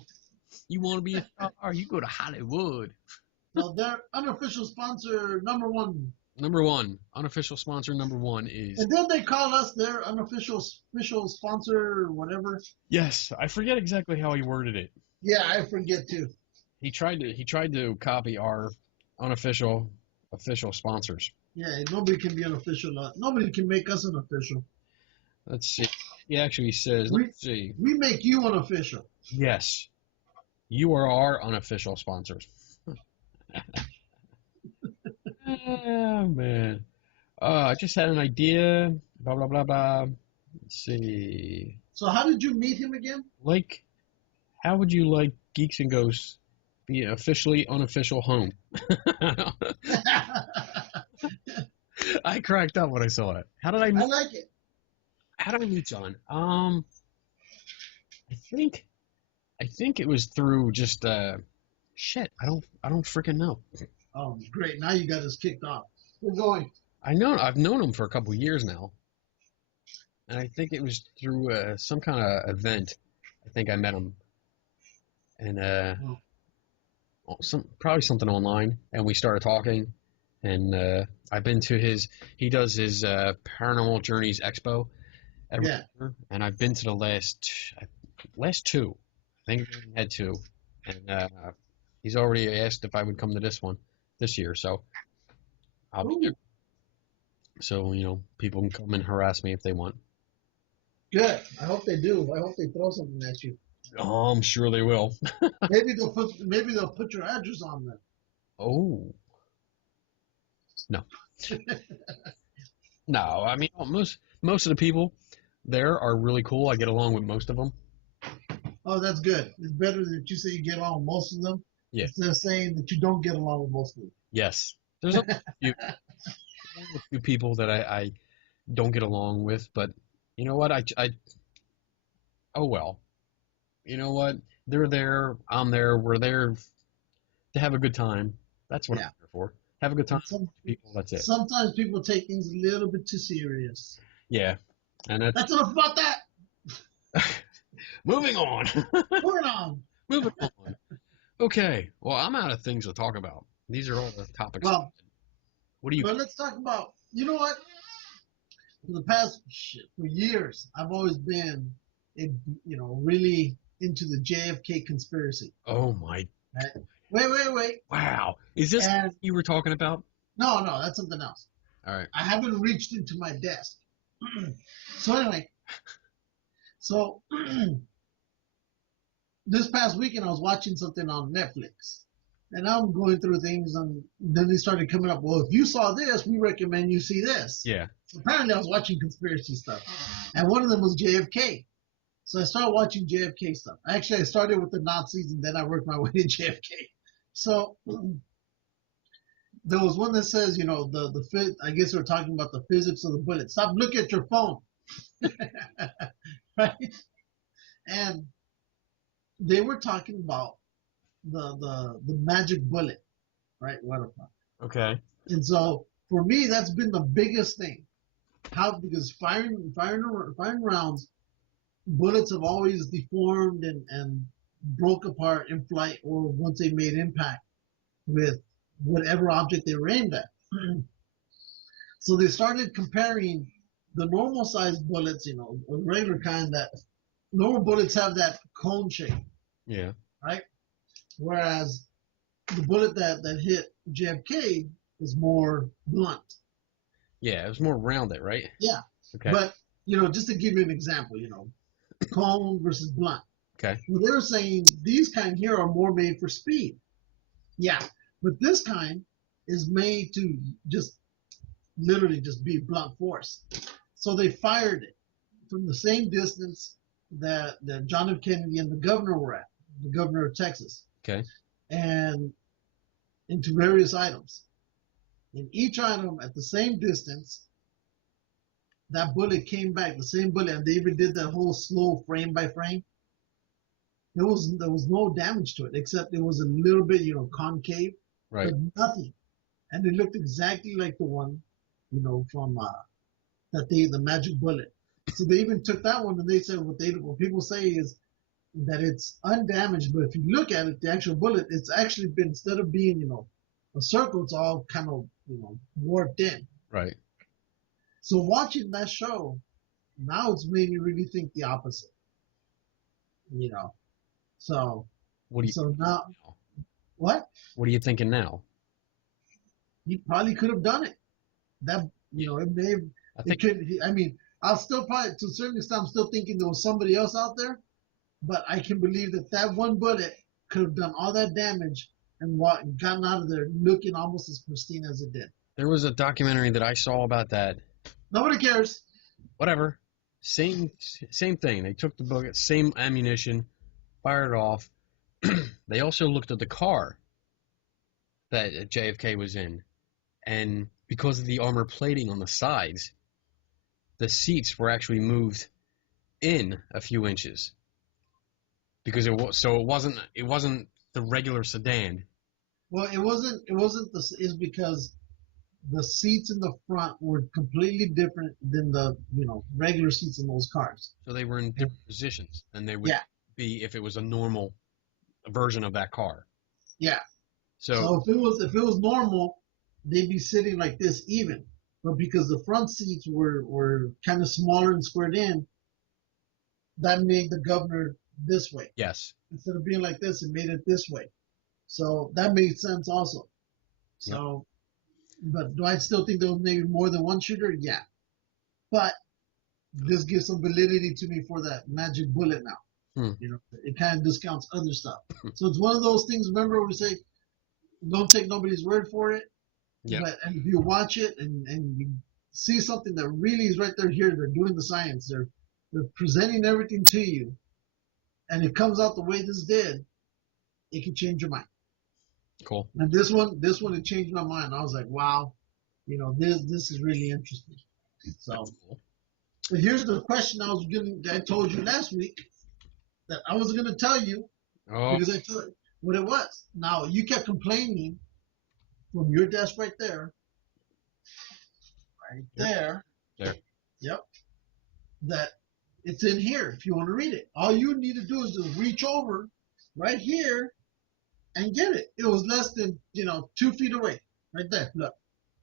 You want to be a star, you go to Hollywood. So their unofficial sponsor number one. Number one, unofficial sponsor number one is... And then they call us their unofficial official sponsor or whatever. Yes, I forget exactly how he worded it. Yeah, I forget too. He tried to copy our official sponsors. Yeah, nobody can be unofficial. Nobody can make us unofficial. Let's see. He actually says, let's see. We make you unofficial. Yes. You are our unofficial sponsors. Oh, man. I just had an idea. Blah, blah, blah, blah. Let's see. So how did you meet him again? How would you like Geeks and Ghosts be an officially unofficial home? I cracked up when I saw it. How did I meet? I like it. How did I meet John? I think it was through just shit. I don't freaking know. Oh, great! Now you got us kicked off. We're going. I've known him for a couple years now, and I think it was through some kind of event. I think I met him, and probably something online, and we started talking, and I've been to he does his Paranormal Journeys Expo every year, and I've been to the last two. I think we had two, and he's already asked if I would come to this one this year, so I'll be there. So, people can come and harass me if they want. Good. I hope they do. I hope they throw something at you. Oh, I'm sure they will. Maybe they'll put your address on there. Oh. No. No, I mean, most of the people there are really cool. I get along with most of them. Oh, that's good. It's better that you say you get along with most of them instead of saying that you don't get along with most of them. Yes. There's a few people that I don't get along with, but you know what? Oh well. You know what? They're there. I'm there. We're there to have a good time. That's what I'm there for. Have a good time with people. That's it. Sometimes people take things a little bit too serious. Yeah. And that's enough about that. Moving on. Moving on. Okay. Well, I'm out of things to talk about. These are all the topics. Well, what do you? But let's talk about. You know what? For the past for years, I've always been, really into the JFK conspiracy. Oh my! Right? Wait! Wow, is this what you were talking about? No, that's something else. All right. I haven't reached into my desk. So anyway, this past weekend I was watching something on Netflix, and I'm going through things, and then they started coming up. Well, if you saw this, we recommend you see this. Yeah. So apparently, I was watching conspiracy stuff, and one of them was JFK. So I started watching JFK stuff. Actually, I started with the Nazis, and then I worked my way to JFK. So there was one that says, I guess we're talking about the physics of the bullet. Stop looking at your phone. Right? And they were talking about the magic bullet, right? Okay. And so for me, that's been the biggest thing. Because firing rounds, bullets have always deformed and broke apart in flight or once they made impact with whatever object they were aimed at. So they started comparing the normal sized bullets, a regular kind, that normal bullets have that cone shape. Yeah. Right? Whereas the bullet that hit JFK is more blunt. Yeah, it was more rounded, right? Yeah. Okay. But, just to give you an example, cone versus blunt. Okay. Well, they're saying these kind here are more made for speed. Yeah. But this kind is made to just literally just be blunt force. So they fired it from the same distance that John F. Kennedy and the governor were at, the governor of Texas, Okay. and into various items. In each item at the same distance, that bullet came back, the same bullet, and they even did that whole slow frame by frame. There was no damage to it, except it was a little bit, concave, Right. but nothing. And it looked exactly like the one, from the magic bullet. So they even took that one and they said what people say is that it's undamaged, but if you look at it, the actual bullet, it's actually been, instead of being, a circle, it's all kind of, warped in. Right. So watching that show, now it's made me really think the opposite. So What do you? so now what? What are you thinking now? He probably could have done it. That it may have, I it think could. I mean, I'll still probably, to a certain extent, I'm still thinking there was somebody else out there, but I can believe that one bullet could have done all that damage and gotten out of there looking almost as pristine as it did. there was a documentary that I saw about that. Nobody cares. Whatever. Same thing. They took the bullet, same ammunition, fired it off. They also looked at the car that JFK was in, and because of the armor plating on the sides, the seats were actually moved in a few inches. Because it wasn't the regular sedan. Well, it wasn't. It's because the seats in the front were completely different than the regular seats in those cars. So they were in different positions than they would Yeah. be if it was a normal version of that car. Yeah. So So if it was normal, they'd be sitting like this even. But because the front seats were kind of smaller and squared in, that made the governor this way. yes. Instead of being like this, it made it this way. So that made sense also. So, but do I still think there was maybe more than one shooter? Yeah. But this gives some validity to me for that magic bullet now. It kind of discounts other stuff. So it's one of those things, remember, we say, don't take nobody's word for it. Yeah. But and if you watch it and you see something that really is right there, here, they're doing the science, they're presenting everything to you, and it comes out the way this did, it can change your mind. Cool. And this one, it changed my mind. I was like, wow, this is really interesting. So, but here's the question I told you last week that I was gonna tell you because I told you what it was. Now you kept complaining from your desk right there, there. Yep. That it's in here if you want to read it. All you need to do is just reach over right here and get it. It was less than 2 feet away, right there. Look,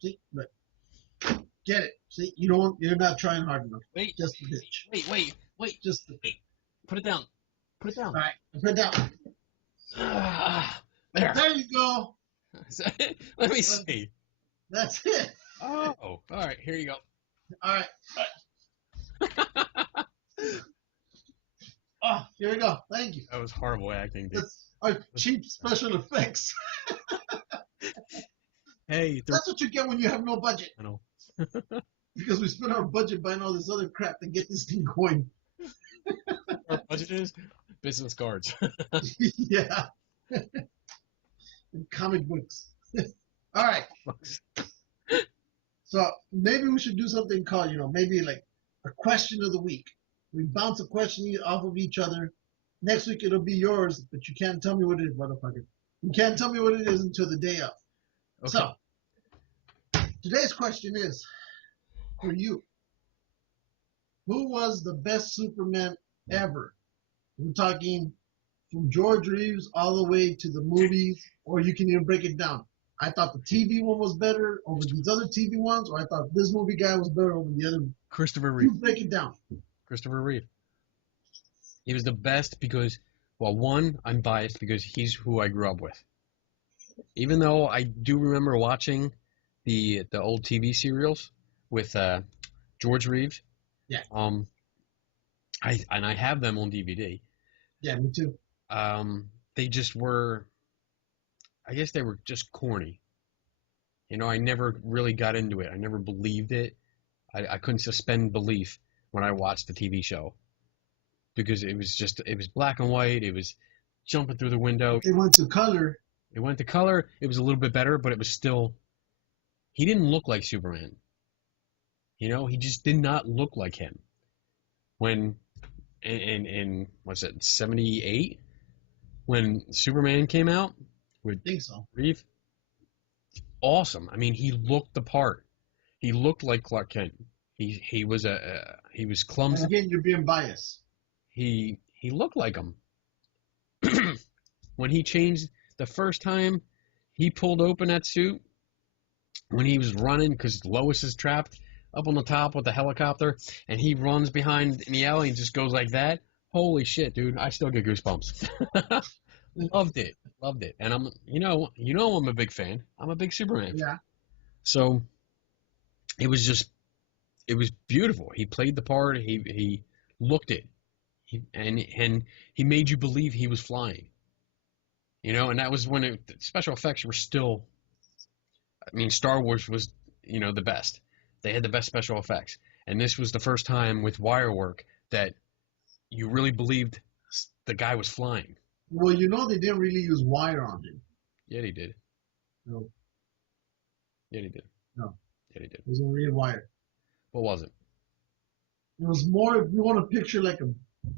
see, look, get it. See, you're not trying hard enough. Wait, just a bitch. Wait. Just Put it down. All right, put it down. There you go. Let me see. That's it. Oh, all right. Here you go. All right. Oh, here we go. Thank you. That was horrible acting, dude. That's our cheap special effects. Hey, That's what you get when you have no budget. I know. Because we spent our budget buying all this other crap to get this thing going. Our budget is business cards. Yeah. And comic books. All right. So maybe we should do something called, maybe like a question of the week. We bounce a question off of each other. Next week it'll be yours, but you can't tell me what it is, motherfucker. You can't tell me what it is until the day of. Okay. So today's question is for you. Who was the best Superman ever? We're talking from George Reeves all the way to the movies, or you can even break it down. I thought the TV one was better over these other TV ones, or I thought this movie guy was better over the other. Christopher Reeve. You break it down. Christopher Reeve. He was the best because, well, one, I'm biased because he's who I grew up with. Even though I do remember watching the old TV serials with George Reeves. Yeah. I have them on DVD. Yeah, me too. They just were. I guess they were just corny. You know, I never really got into it. I never believed it. I couldn't suspend belief when I watched the TV show because it was black and white. It was jumping through the window. It went to color. It went to color. It was a little bit better, but it was still. He didn't look like Superman. You know, he just did not look like him. When in what's it, 78, when Superman came out with I think so. Reeve, awesome. I mean, he looked the part. He looked like Clark Kent. He was clumsy. And again, you're being biased. He looked like him. When he changed the first time, he pulled open that suit when he was running because Lois is trapped up on the top with the helicopter, and he runs behind in the alley and just goes like that. Holy shit, dude! I still get goosebumps. Loved it, and I'm, I'm a big fan. I'm a big Superman fan. Yeah. So it was beautiful. He played the part. He looked it, and he made you believe he was flying. You know, and that was when special effects were still. I mean, Star Wars was, the best. They had the best special effects, and this was the first time with wire work that you really believed the guy was flying. Well, they didn't really use wire on him. Yeah, he did. No. Yeah, he did. No. Yeah, he did. It was a real wire. What was it? It was more, if you want to picture like a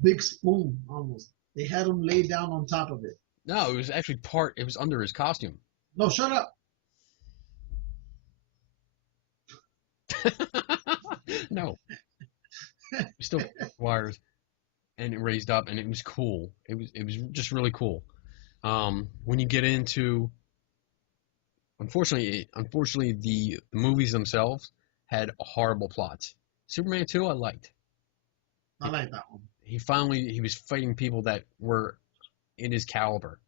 big spoon almost. They had him laid down on top of it. No, it was actually it was under his costume. No, shut up. No. Still wires and it raised up, and it was cool. It was just really cool. When you get into, unfortunately the movies themselves had horrible plots. Superman 2 I liked. I like that one. He was fighting people that were in his caliber.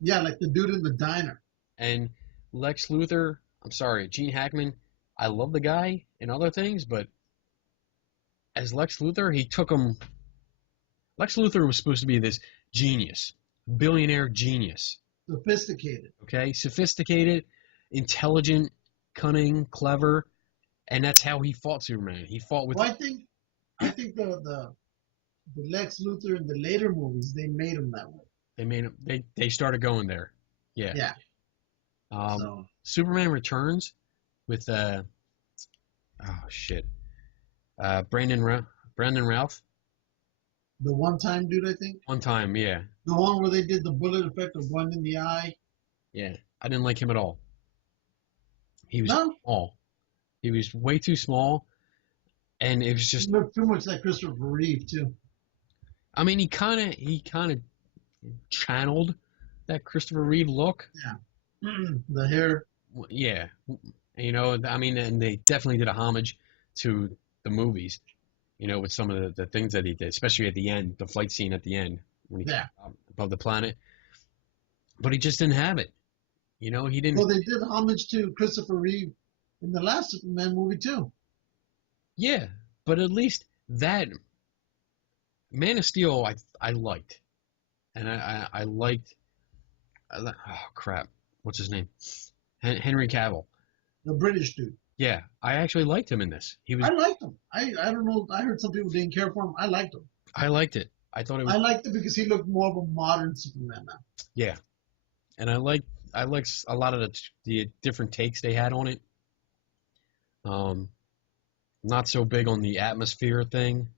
Yeah, like the dude in the diner. And Lex Luthor, I'm sorry, Gene Hackman, I love the guy and other things, but as Lex Luthor, he took him. Lex Luthor was supposed to be this genius, billionaire genius. Sophisticated. Okay? Sophisticated, intelligent, cunning, clever, and that's how he fought Superman. He fought with. Well, I think the Lex Luthor in the later movies, they made him that way. They made him. They started going there. Yeah. Yeah. Superman Returns with Brandon Routh. The one-time dude, I think. One time, yeah. The one where they did the bullet effect of one in the eye. Yeah, I didn't like him at all. He was No? small. He was way too small, and it was just. He looked too much like Christopher Reeve too. I mean, he kind of channeled that Christopher Reeve look. Yeah. The hair. Yeah, I mean, and they definitely did a homage to the movies, with some of the things that he did, especially at the end, the flight scene at the end when he came above the planet. But he just didn't have it. He didn't. Well, they did homage to Christopher Reeve in the last Superman movie too. Yeah, but at least that Man of Steel I liked, and I liked. Oh crap! What's his name? Henry Cavill. The British dude. Yeah, I actually liked him in this. I liked him. I don't know. I heard some people didn't care for him. I liked him. I liked it. I thought it was. I liked it because he looked more of a modern Superman now. Yeah, and I liked a lot of the different takes they had on it. Not so big on the atmosphere thing.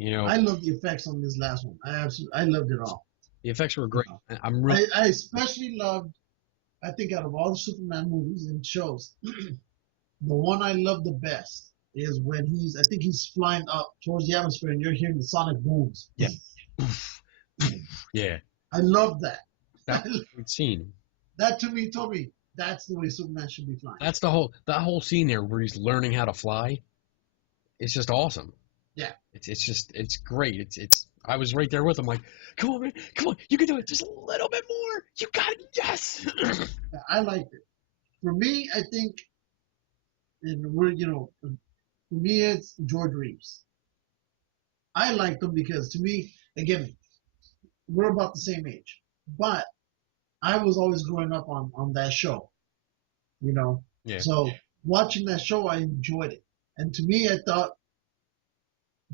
I love the effects on this last one. I loved it all. The effects were great. I especially loved. I think out of all the Superman movies and shows, the one I love the best is when I think he's flying up towards the atmosphere and you're hearing the sonic booms. Yeah. Yeah. I love that. That's a great scene. That to me told me that's the way Superman should be flying. That's that whole scene there where he's learning how to fly. It's just awesome. Yeah. It's great. I was right there with him, like, come on, man, come on, you can do it, just a little bit more, you got it, yes. Yeah, I liked it. For me, I think, for me, it's George Reeves. I liked him because, to me, again, we're about the same age, but I was always growing up on that show, you know. Yeah. So watching that show, I enjoyed it. And to me, I thought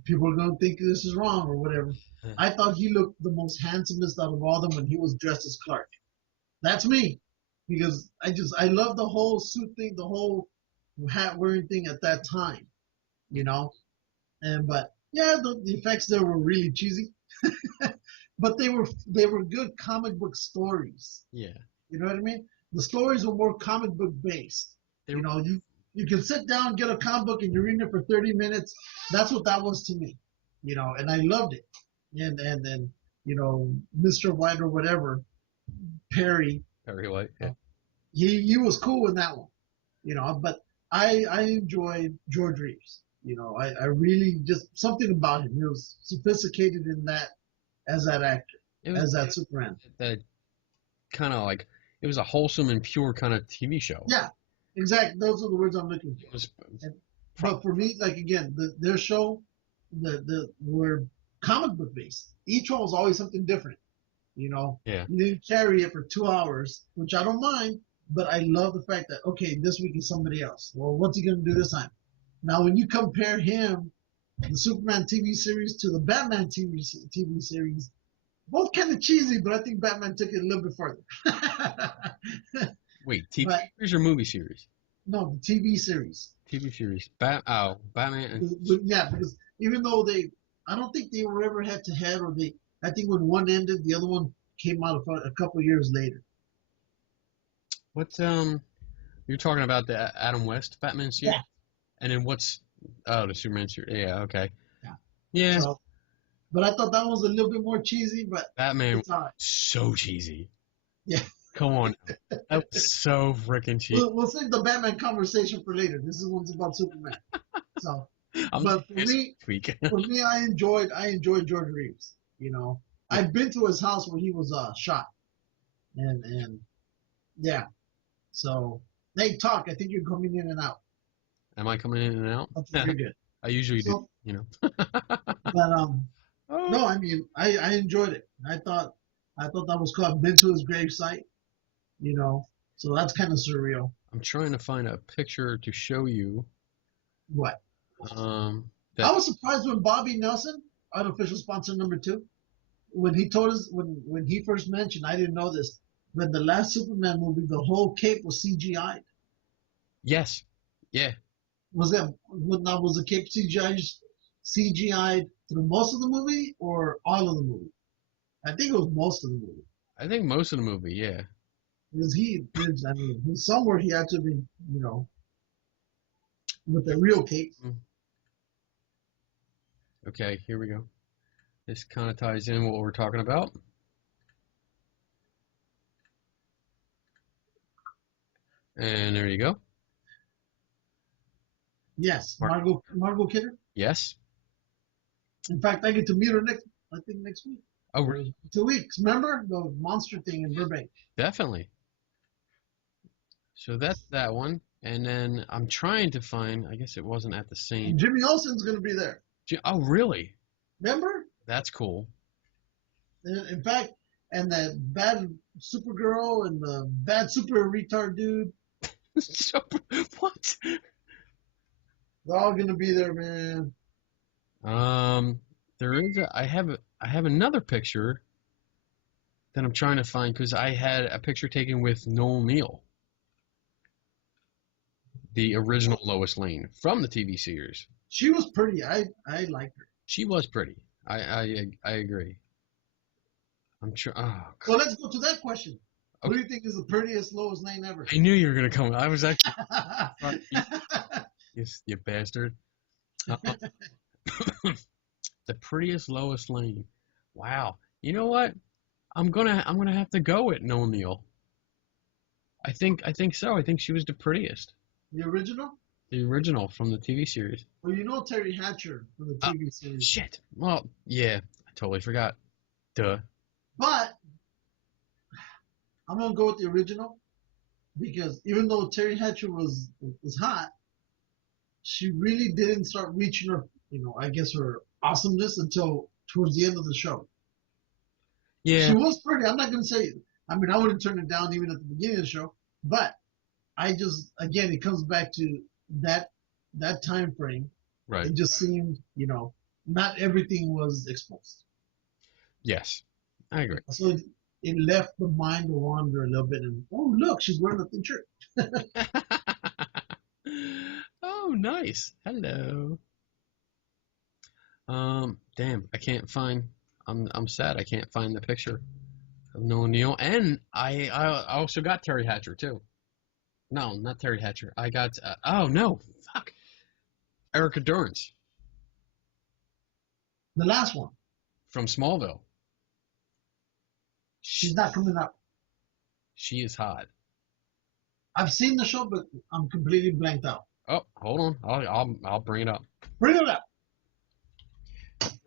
people are gonna think this is wrong or whatever. I thought he looked the most handsomest out of all them when he was dressed as Clark. That's me, because I love the whole suit thing, the whole hat wearing thing at that time, you know. And but yeah, the effects there were really cheesy, but they were good comic book stories. Yeah. You know what I mean? The stories were more comic book based. You know, you can sit down, get a comic book, and you're reading it for 30 minutes. That's what that was to me, you know, and I loved it. And then you know, Mr. White or whatever, Perry White. Yeah. he was cool in that one, you know. But I enjoyed George Reeves. You know, I really just something about him. He was sophisticated in that as that actor, as that Superman. That kind of like it was a wholesome and pure kind of TV show. Yeah, exactly. Those are the words I'm looking for. But for me, like again, their show, were comic book based. Each one was always something different. You know, Yeah. you didn't carry it for 2 hours, which I don't mind. But I love the fact that okay, this week is somebody else. Well, what's he gonna do this time? Now, when you compare him, the Superman TV series, to the Batman TV series, both kind of cheesy, but I think Batman took it a little bit further. Wait, TV series or movie series? No, the TV series. TV series. Batman. Yeah, because even though I don't think they were ever head to head, or I think when one ended, the other one came out a couple years later. What's you're talking about the Adam West Batman series? Yeah. And then what's the Superman series? Yeah, okay. Yeah. So, but I thought that was a little bit more cheesy, but Batman it's all right. So cheesy. Yeah. Come on. That was so freaking cheesy. We'll save the Batman conversation for later. This is one's about Superman. So, but for me, I enjoyed George Reeves. You know, I've been to his house where he was shot, and yeah. So, hey, talk. I think you're coming in and out. Am I coming in and out? You're good. I usually do, you know. But no, I mean, I enjoyed it. I thought that was cool. I've been to his gravesite, you know, so that's kind of surreal. I'm trying to find a picture to show you. What? I was surprised when Bobby Nelson, unofficial sponsor number 2, when he told us when he first mentioned, I didn't know this, but the last Superman movie, the whole cape was CGI'd. Yes. Yeah. Was the cape CGI'd through most of the movie or all of the movie? I think it was most of the movie. I think most of the movie, yeah. Because somewhere he had to be, you know, with the real cape. Okay, here we go. This kind of ties in what we're talking about. And there you go. Yes, Margot Kidder. Yes. In fact, I get to meet her next week. Oh, really? 2 weeks. Remember the monster thing in Burbank? Definitely. So that's that one. And then I'm trying to find, I guess it wasn't at the same. Jimmy Olsen's going to be there. Oh, really? Remember? That's cool. In fact, and that bad Supergirl and the bad super retard dude. What? They're all going to be there, man. There is I have another picture that I'm trying to find because I had a picture taken with Noel Neill, the original Lois Lane from the TV series. She was pretty. I liked her. She was pretty. I agree. I'm sure. Oh, well, let's go to that question. Okay. What do you think is the prettiest Lois Lane ever? I knew you were gonna come. I was actually. You bastard. The prettiest Lois Lane. Wow. You know what? I'm gonna have to go with Noel Neill. I think so. I think she was the prettiest. The original? The original from the TV series. Well, you know Terry Hatcher from the TV series. Shit. Well, yeah. I totally forgot. Duh. But I'm gonna go with the original because even though Terry Hatcher was hot, she really didn't start reaching her, you know, I guess her awesomeness until towards the end of the show. Yeah. She was pretty. I'm not gonna say I mean, I wouldn't turn it down even at the beginning of the show, but I just, again, it comes back to that time frame. Right. It just seemed, not everything was exposed. Yes, I agree. So it left the mind to wander a little bit. And oh, look, she's wearing a thin shirt. Oh, nice. Hello. Damn, I can't find. I'm sad. I can't find the picture of Noah Neal, and I also got Terry Hatcher too. No, not Terry Hatcher. I got. Oh no, fuck. Erica Durance The last one. from Smallville. She's not coming up. She is hot. I've seen the show, but I'm completely blanked out. Oh, hold on. I'll bring it up. Bring it up.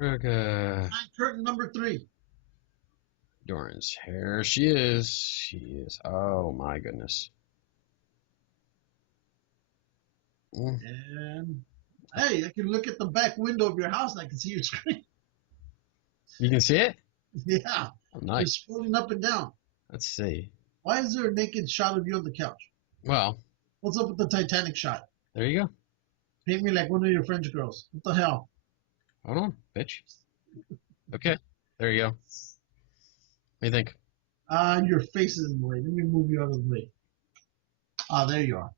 Erica Curtain number 3. Durance. Here she is. She is. Oh my goodness. And hey, I can look at the back window of your house and I can see your screen. You can see it? Yeah. Oh, nice. You're scrolling up and down. Let's see. Why is there a naked shot of you on the couch? Well, What's up with the Titanic shot? there you go. Paint me like one of your French girls. What the hell? Hold on, bitch. Okay, there you go. What do you think? Your face is in the way. Let me move you out of the way. Ah, there you are.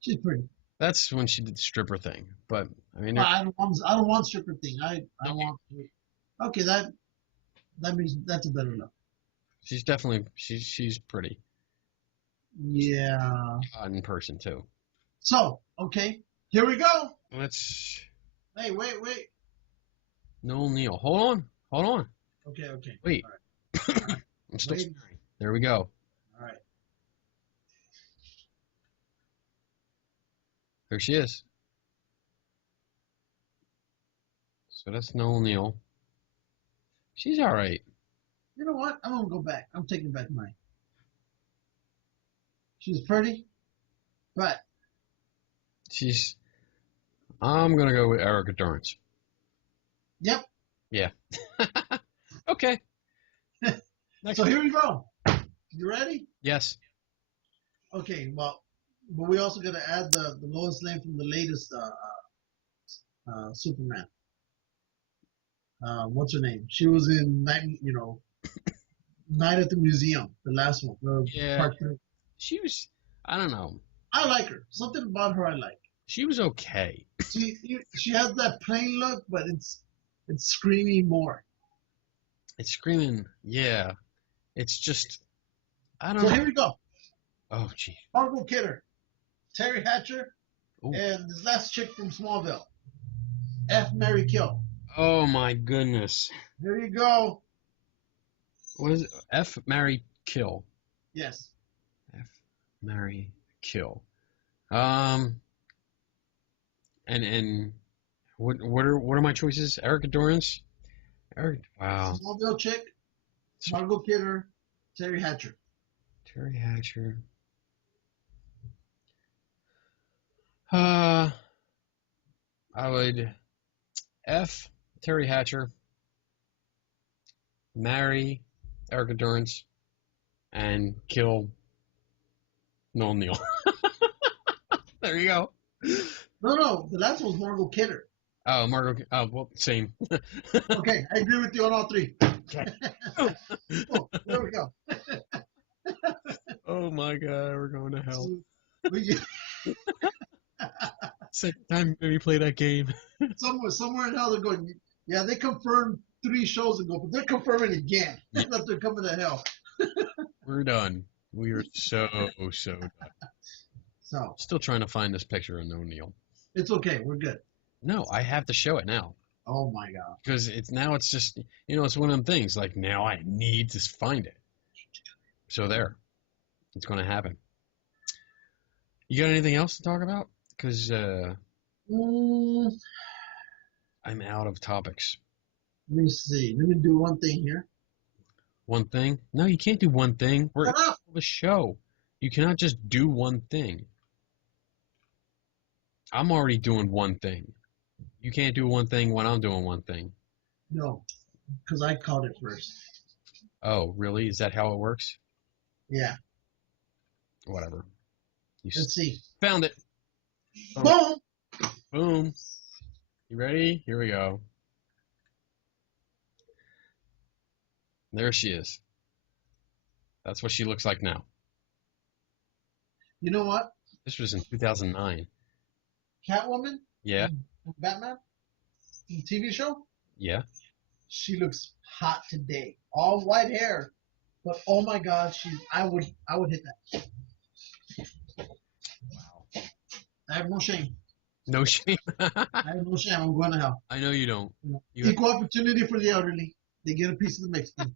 She's pretty. That's when she did the stripper thing. But I mean, I don't want stripper thing. I want. Okay, that means that's a better look. she's definitely she's pretty. Yeah. In person too. So, okay, here we go. Let's. Hey, wait. Noel Neal. Hold on. Okay. Wait. All right. I'm still. Wait. There we go. All right. There she is. So that's Noel Neal. She's all right. You know what? I'm gonna go back. I'm taking back mine. She's pretty, but She's. I'm gonna go with Erica Durance. yep. Yeah. Okay. Next So one. here we go. You ready? Yes. Okay. Well, but we also got to add the Lois Lane from the latest Superman. What's her name? She was in Night at the Museum, the last one. Yeah. Part 3. She was. I don't know. I like her. Something about her I like. She was okay. She has that plain look, but it's screamy more. It's screaming. Yeah. It's just. I don't So know. here we go. Oh, gee. Margot Kidder, Terry Hatcher, Ooh. and this last chick from Smallville. F. Mary Kill. Oh my goodness. Here you go. What is it? F. Marry Kill. Yes. F. Marry Kill. And what are my choices? Erica Durance. Wow. Smallville chick, Margot Kidder, Terry Hatcher. Terry Hatcher. I would F. Terry Hatcher, marry Erica Durance, and kill Noel Neal. There you go. No, the last one was Margot Kidder. Oh, Margot. Oh, well, same. Okay, I agree with you on all 3. Okay. Oh, there we go. Oh my God, we're going to hell. We, Second time we play that game. somewhere in hell they're going. Yeah, they confirmed 3 shows ago, but they're confirming again that they're coming to hell. We're done. We are so done. So Still trying to find this picture of Noel Neal. it's okay. We're good. No, I have to show it now. Oh my God. Because it's just, it's one of them things. Like, now I need to find it. So there. It's going to happen. You got anything else to talk about? Because I'm out of topics. Let me see. Let me do one thing here. One thing? No, you can't do one thing. We're Shut up. the show. You cannot just do one thing. I'm already doing one thing. You can't do one thing when I'm doing one thing. No, because I called it first. Oh, really? Is that how it works? Yeah. Whatever. Let's see. Found it. Boom. Boom. You ready? Here we go. There she is. That's what she looks like now. You know what? This was in 2009. Catwoman? Yeah. Batman? The TV show? Yeah. She looks hot today. All white hair. But oh my god, I would hit that. Wow. I have no shame. No shame. I have no shame. I'm going to hell. I know you don't. Equal opportunity for the elderly. They get a piece of the Mexican.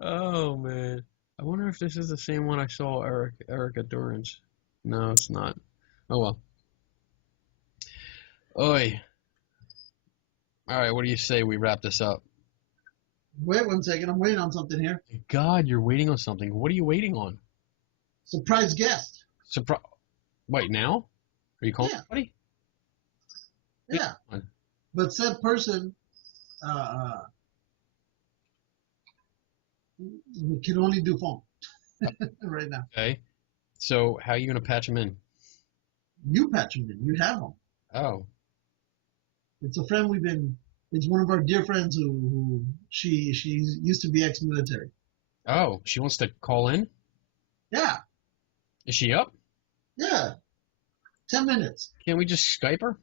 Oh man. I wonder if this is the same one I saw Erica Durance. No, it's not. Oh well. Oi. Alright, what do you say we wrap this up? Wait 1 second. I'm waiting on something here. God, you're waiting on something. What are you waiting on? Surprise guest. Wait, now? Are you calling somebody? Yeah. But said person we can only do phone right now. Okay. So how are you going to patch them in? You patch them in. You have them. Oh. It's a friend it's one of our dear friends who she used to be ex-military. Oh, she wants to call in? Yeah. Is she up? Yeah. 10 minutes. Can't we just Skype her?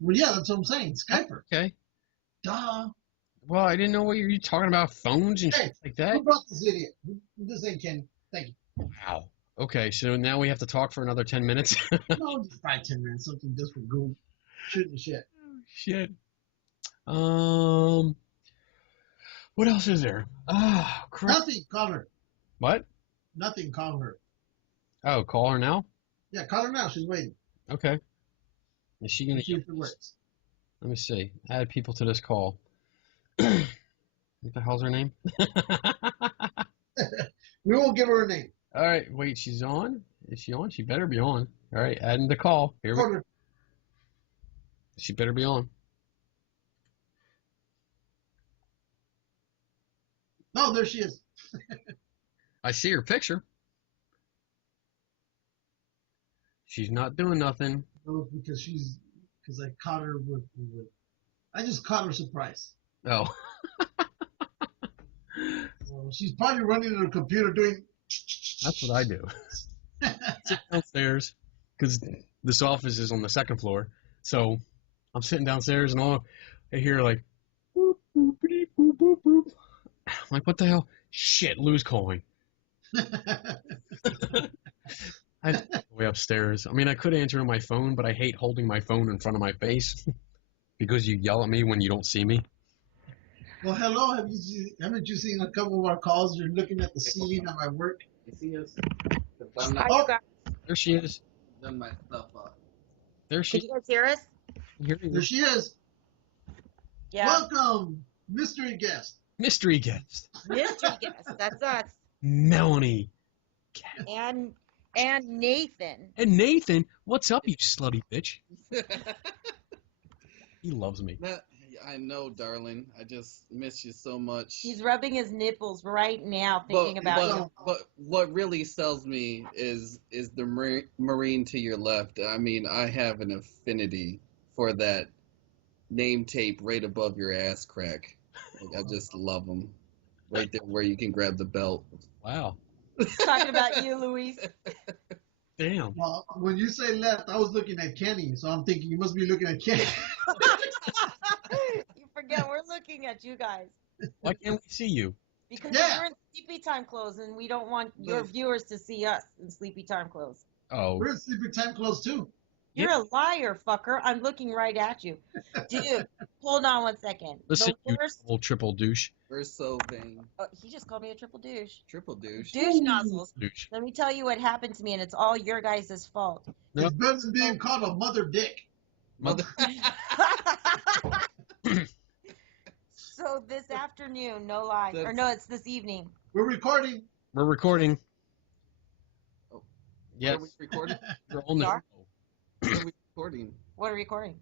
Well, yeah, that's what I'm saying. Skype her. Okay. Duh. Well, I didn't know what you were talking about, phones and shit like that. Who brought this idiot? This ain't Ken. Thank you. Wow. Okay, so now we have to talk for another 10 minutes? No, just 5-10 minutes. Something just for Google. Shooting the shit. Shit. What else is there? Ah, crap. Nothing. Call her. What? Nothing. Call her. Oh, call her now? Yeah, call her now. She's waiting. Okay. Is she gonna? See if it works. Let me see. Add people to this call. What the hell's her name? We won't give her a name. All right. Wait, she's on? Is she on? She better be on. All right. Adding the call. Here we go. She better be on. No, there she is. I see her picture. She's not doing nothing. No, because I caught her with I just caught her surprise. Oh. She's probably running to her computer doing. That's what I do. Sit downstairs because this office is on the second floor. So I'm sitting downstairs and all I hear like boop, boop, beep, boop, boop, boop. I'm like, what the hell? Shit, Lou's calling. I had to go way upstairs. I mean, I could answer on my phone, but I hate holding my phone in front of my face because you yell at me when you don't see me. Well, hello. Haven't you seen a couple of our calls? You're looking at the ceiling at my work. You see us? Oh, There she is. Done my stuff up. There she Did you guys hear us? there she is. Yeah. Welcome, mystery guest. Mystery guest. Mystery guest. That's us. Melanie. And Nathan. And Nathan, what's up, you slutty bitch? He loves me. I know, darling. I just miss you so much. He's rubbing his nipples right now, thinking about you. But what really sells me is the Marine to your left. I mean, I have an affinity for that name tape right above your ass crack. Like, I just love them. Right there where you can grab the belt. Wow. Talking about you, Luis. Damn. Well, when you say left, I was looking at Kenny, so I'm thinking you must be looking at Kenny. You forget we're looking at you guys. Why can't we see you? Because Yeah. we're in sleepy time clothes and we don't want your viewers to see us in sleepy time clothes. Oh. We're in sleepy time clothes too. You're a liar, fucker. I'm looking right at you. Dude, hold on 1 second. Listen, The you worst... double triple douche. We're so vain. Oh, he just called me a triple douche. Triple douche. Douche nozzles. Douche. Let me tell you what happened to me, and it's all your guys' fault. No. It's better than being called a mother dick. Mother. So this afternoon, no lie. Or no, it's this evening. We're recording. We're recording. Oh. Yes. Are we recording? We're on the Sorry? What are we recording? What are we recording?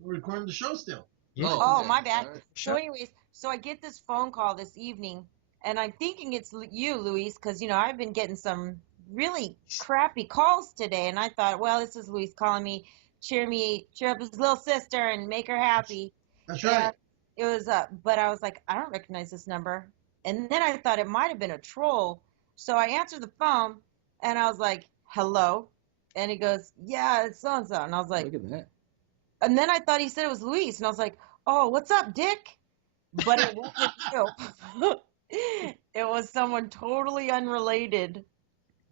We're recording the show still. Yeah. Oh, okay. my bad. All right. So, anyways, so I get this phone call this evening, and I'm thinking it's you, Luis, because, I've been getting some really crappy calls today, and I thought, well, this is Luis calling me, cheer up his little sister and make her happy. That's And right. it was, but I was like, I don't recognize this number. And then I thought it might have been a troll. So I answered the phone, and I was like, hello. And he goes, yeah, it's so-and-so. And I was like, Look at that. and then I thought he said it was Luis. And I was like, oh, what's up, Dick? But it wasn't you. It was someone totally unrelated.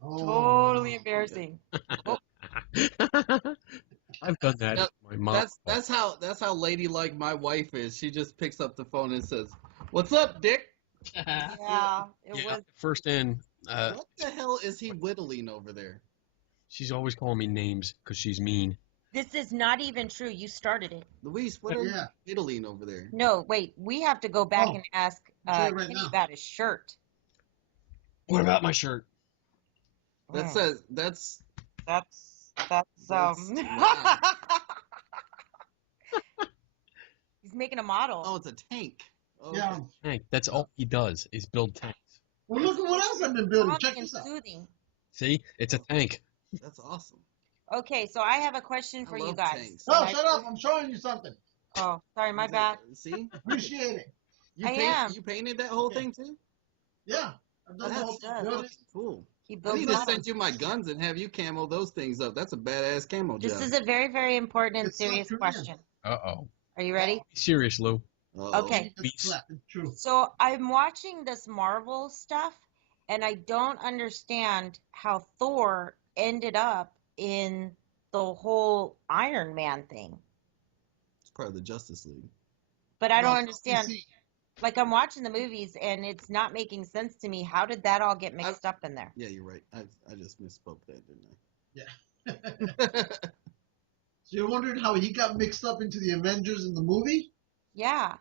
Oh, Totally wow. embarrassing. I've done that. Yep. with My mom. That's how ladylike my wife is. She just picks up the phone and says, "What's up, Dick?" Yeah, it Yeah, was. first in. What the hell is he whittling over there? She's always calling me names because she's mean. This is not even true. You started it. Luis, what are you Yeah. whittling over there? No, wait. We have to go back Oh, and ask I'll tell you right Kenny now. about his shirt. What about my shirt? That Mm. says that's That's wow. He's making a model. Oh, it's a tank. Oh, Yeah. okay. Tank. That's all he does is build tanks. Well, look at what else I've been building. Calming Check and this out. soothing. See, it's a tank. That's awesome. Okay, so I have a question for I you love guys. tanks. Oh, And I- shut up. I'm showing you something. Oh, sorry, my bad. See, Appreciate it. you I am. You painted that whole thing too. Yeah. I've done the That's whole thing. does. Build it. Cool. He I builds need to models. send you my guns and have you camo those things up. That's a badass camo This job. is a very, very important and It's South serious Korean. question. Uh-oh. Are you ready? Be serious, Lou. Uh-oh. Okay. It's flat. It's true. So I'm watching this Marvel stuff, and I don't understand how Thor ended up in the whole Iron Man thing. It's part of the Justice League. But I don't Well, understand. DC. Like, I'm watching the movies, and it's not making sense to me. How did that all get mixed up in there? Yeah, you're right. I just misspoke that, Yeah. didn't I? So you wondered how he got mixed up into the Avengers in the movie? Yeah.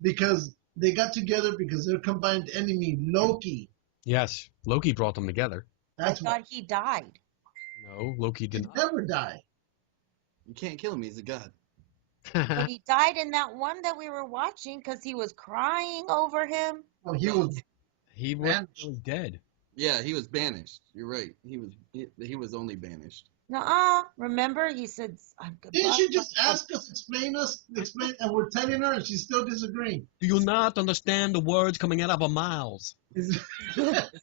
Because they got together because their combined enemy, Loki. Yes, Loki brought them together. That's I why thought he died. No, Loki he did not. never die. You can't kill him. He's a god. But he died in that one that we were watching because he was crying over him. Oh, he was. He wasn't really dead. Yeah, he was banished. You're right. He was only banished. Nuh-uh. Remember, he said, "I'm goodbye." Didn't she just ask us, explain, and we're telling her, and she's still disagreeing? Do you not understand the words coming out of our mouths? It's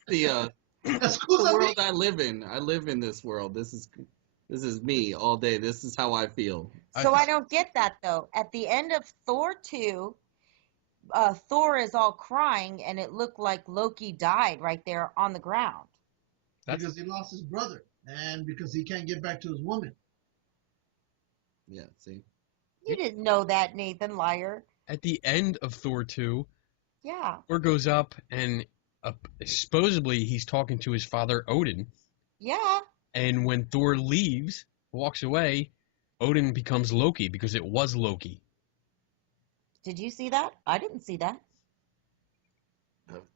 the Excuse the me? world I live in. I live in this world. This is me all day. This is how I feel. So I don't get that, though. At the end of Thor 2, Thor is all crying, and it looked like Loki died right there on the ground. Because he lost his brother, and because he can't get back to his woman. Yeah, see? You didn't know that, Nathan, liar. At the end of Thor 2, Yeah. Thor goes up and supposedly he's talking to his father Odin. Yeah. And when Thor leaves, walks away, Odin becomes Loki because it was Loki. Did you see that? I didn't see that.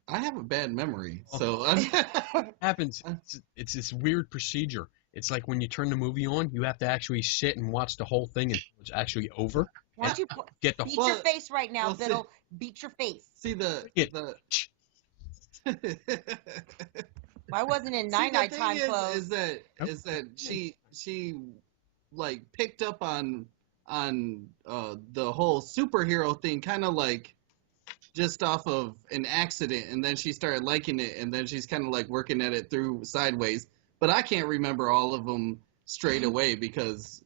I have a bad memory, Oh. so Happens. It's this weird procedure. It's like when you turn the movie on, you have to actually sit and watch the whole thing until it's actually over. Why don't you Get the beat Well- your face right now, well, see- Biddle? Beat your face. see the Yeah. I wasn't in See, the night thing time clothes. is that she like picked up on the whole superhero thing kind of like just off of an accident, and then she started liking it, and then she's kind of like working at it through sideways. But I can't remember all of them straight away because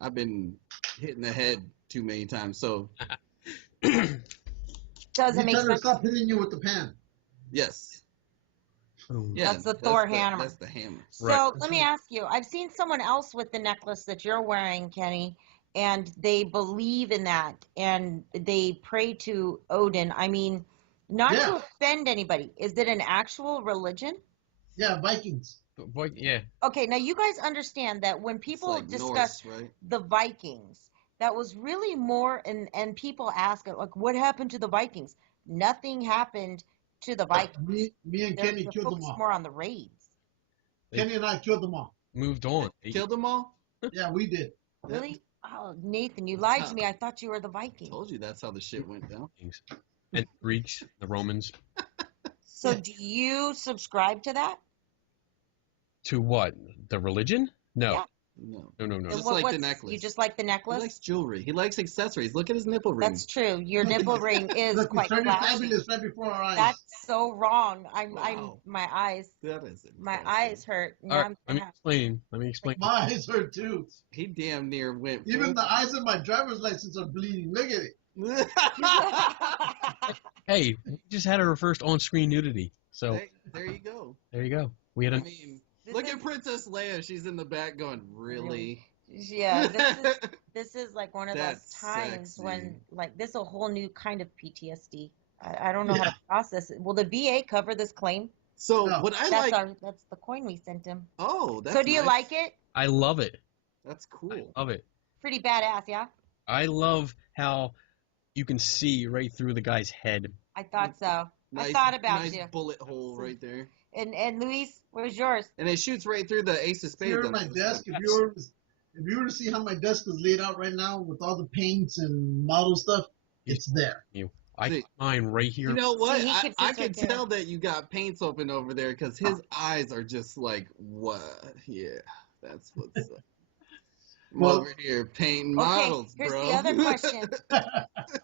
I've been hitting the head too many times. So Doesn't You make tell her sense. stop hitting you with the pan. yes, Boom. yeah, That's the Thor hammer. That's the hammer. So Right. let me ask you. I've seen someone else with the necklace that you're wearing, Kenny, and they believe in that, and they pray to Odin. I mean, not Yeah. to offend anybody. Is it an actual religion? Yeah, Vikings. But boy, yeah. Okay, now you guys understand that when It's people like discuss Norse, right? the Vikings, that was really more, and people ask, like, what happened to the Vikings? Nothing happened to the Vikings. Me and Kenny They're killed them focused all. more on the raids. Kenny and I killed them all. Moved on. Killed them all. Yeah, we did. Really? Oh, Nathan, you What's lied to up? me. I thought you were the I Viking. told you that's how the shit went down. And Greeks, the Romans. So do you subscribe to that? To what? The religion? No. Yeah. No. No. Just And like the what's- necklace. You just like the He necklace? likes jewelry. He likes accessories. Look at his nipple ring. That's true. Your Look, nipple ring is Look, quite it's turning flashy. fabulous right before our eyes. That's so wrong. Wow. My eyes. That is My impressive. eyes hurt. Now All right, I'm let me gonna explain. Let me explain. My eyes hurt too. He damn near went. Even the eyes of my driver's license are bleeding. Look at it. have. Hey, we just had our first on-screen nudity. So There you go. there you go. We had I a mean, This look is- at Princess Leia. She's in the back going, really? Yeah, this is like one of those That's times sexy. when like this is a whole new kind of PTSD. I don't know how to process it. Will the VA cover this claim? So No. what I That's like. that's the coin we sent him. Oh, that's So do you nice. like it? I love it. That's cool. Love it. Pretty badass, yeah. I love how you can see right through the guy's head. I thought so. Nice, I thought about nice you. bullet hole right there. And Luis, where's yours? And it shoots right through the ace of spades. Here at on my it. desk, if you were to see how my desk is laid out right now with all the paints and model stuff, it's there. I See, got mine right here. You know what? See, he keeps I it can right there. tell that you got paints open over there because his eyes are just like, what? Yeah, that's what's up. I'm Well- over here painting Okay, models, here's bro. the other question.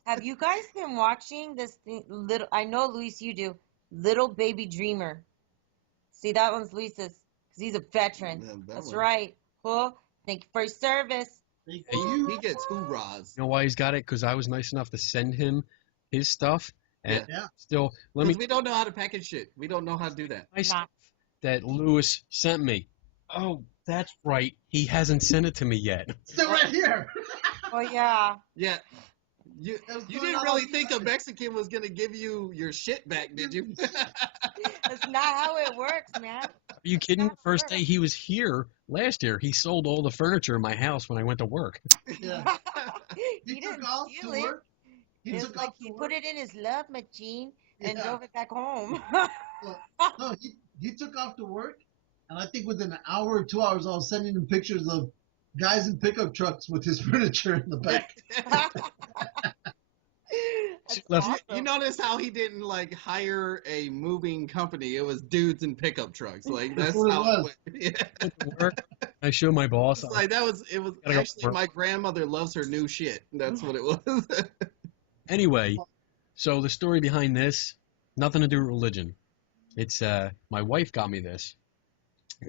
Have you guys been watching this thing? I know, Luis, you do. Little Baby Dreamer. See, that one's Luis's because he's a veteran. Yeah, that That's one. right. Huh? Thank you for your service. Thank Hey, you. He gets hoorahs. You know why he's got it? Because I was nice enough to send him his stuff. And Yeah. still, let me Because we don't know how to package shit. We don't know how to do that. nice Nah. that Lewis sent me. Oh, that's right. He hasn't sent it to me yet. Still right here. Oh, yeah. Yeah. You That's you going didn't on really all think a together. Mexican was going to give you your shit back, did you? That's not how it works, man. Are you kidding? Not First sure. day he was here last year, he sold all the furniture in my house when I went to work. Yeah. He He didn't took off steal to it. work. He It's took like off to he work. put it in his love machine and Yeah. drove it back home. No, he took off to work, and I think within an hour or 2 hours, I was sending him pictures of guys in pickup trucks with his furniture in the back. That's left- awesome. You notice how he didn't like hire a moving company? It was dudes in pickup trucks. Like that's what it how was. it went. Yeah. Went to work. I show my boss. It's like that was it was Gotta go actually work. my grandmother loves her new shit. That's what it was. Anyway, so the story behind this, nothing to do with religion. It's my wife got me this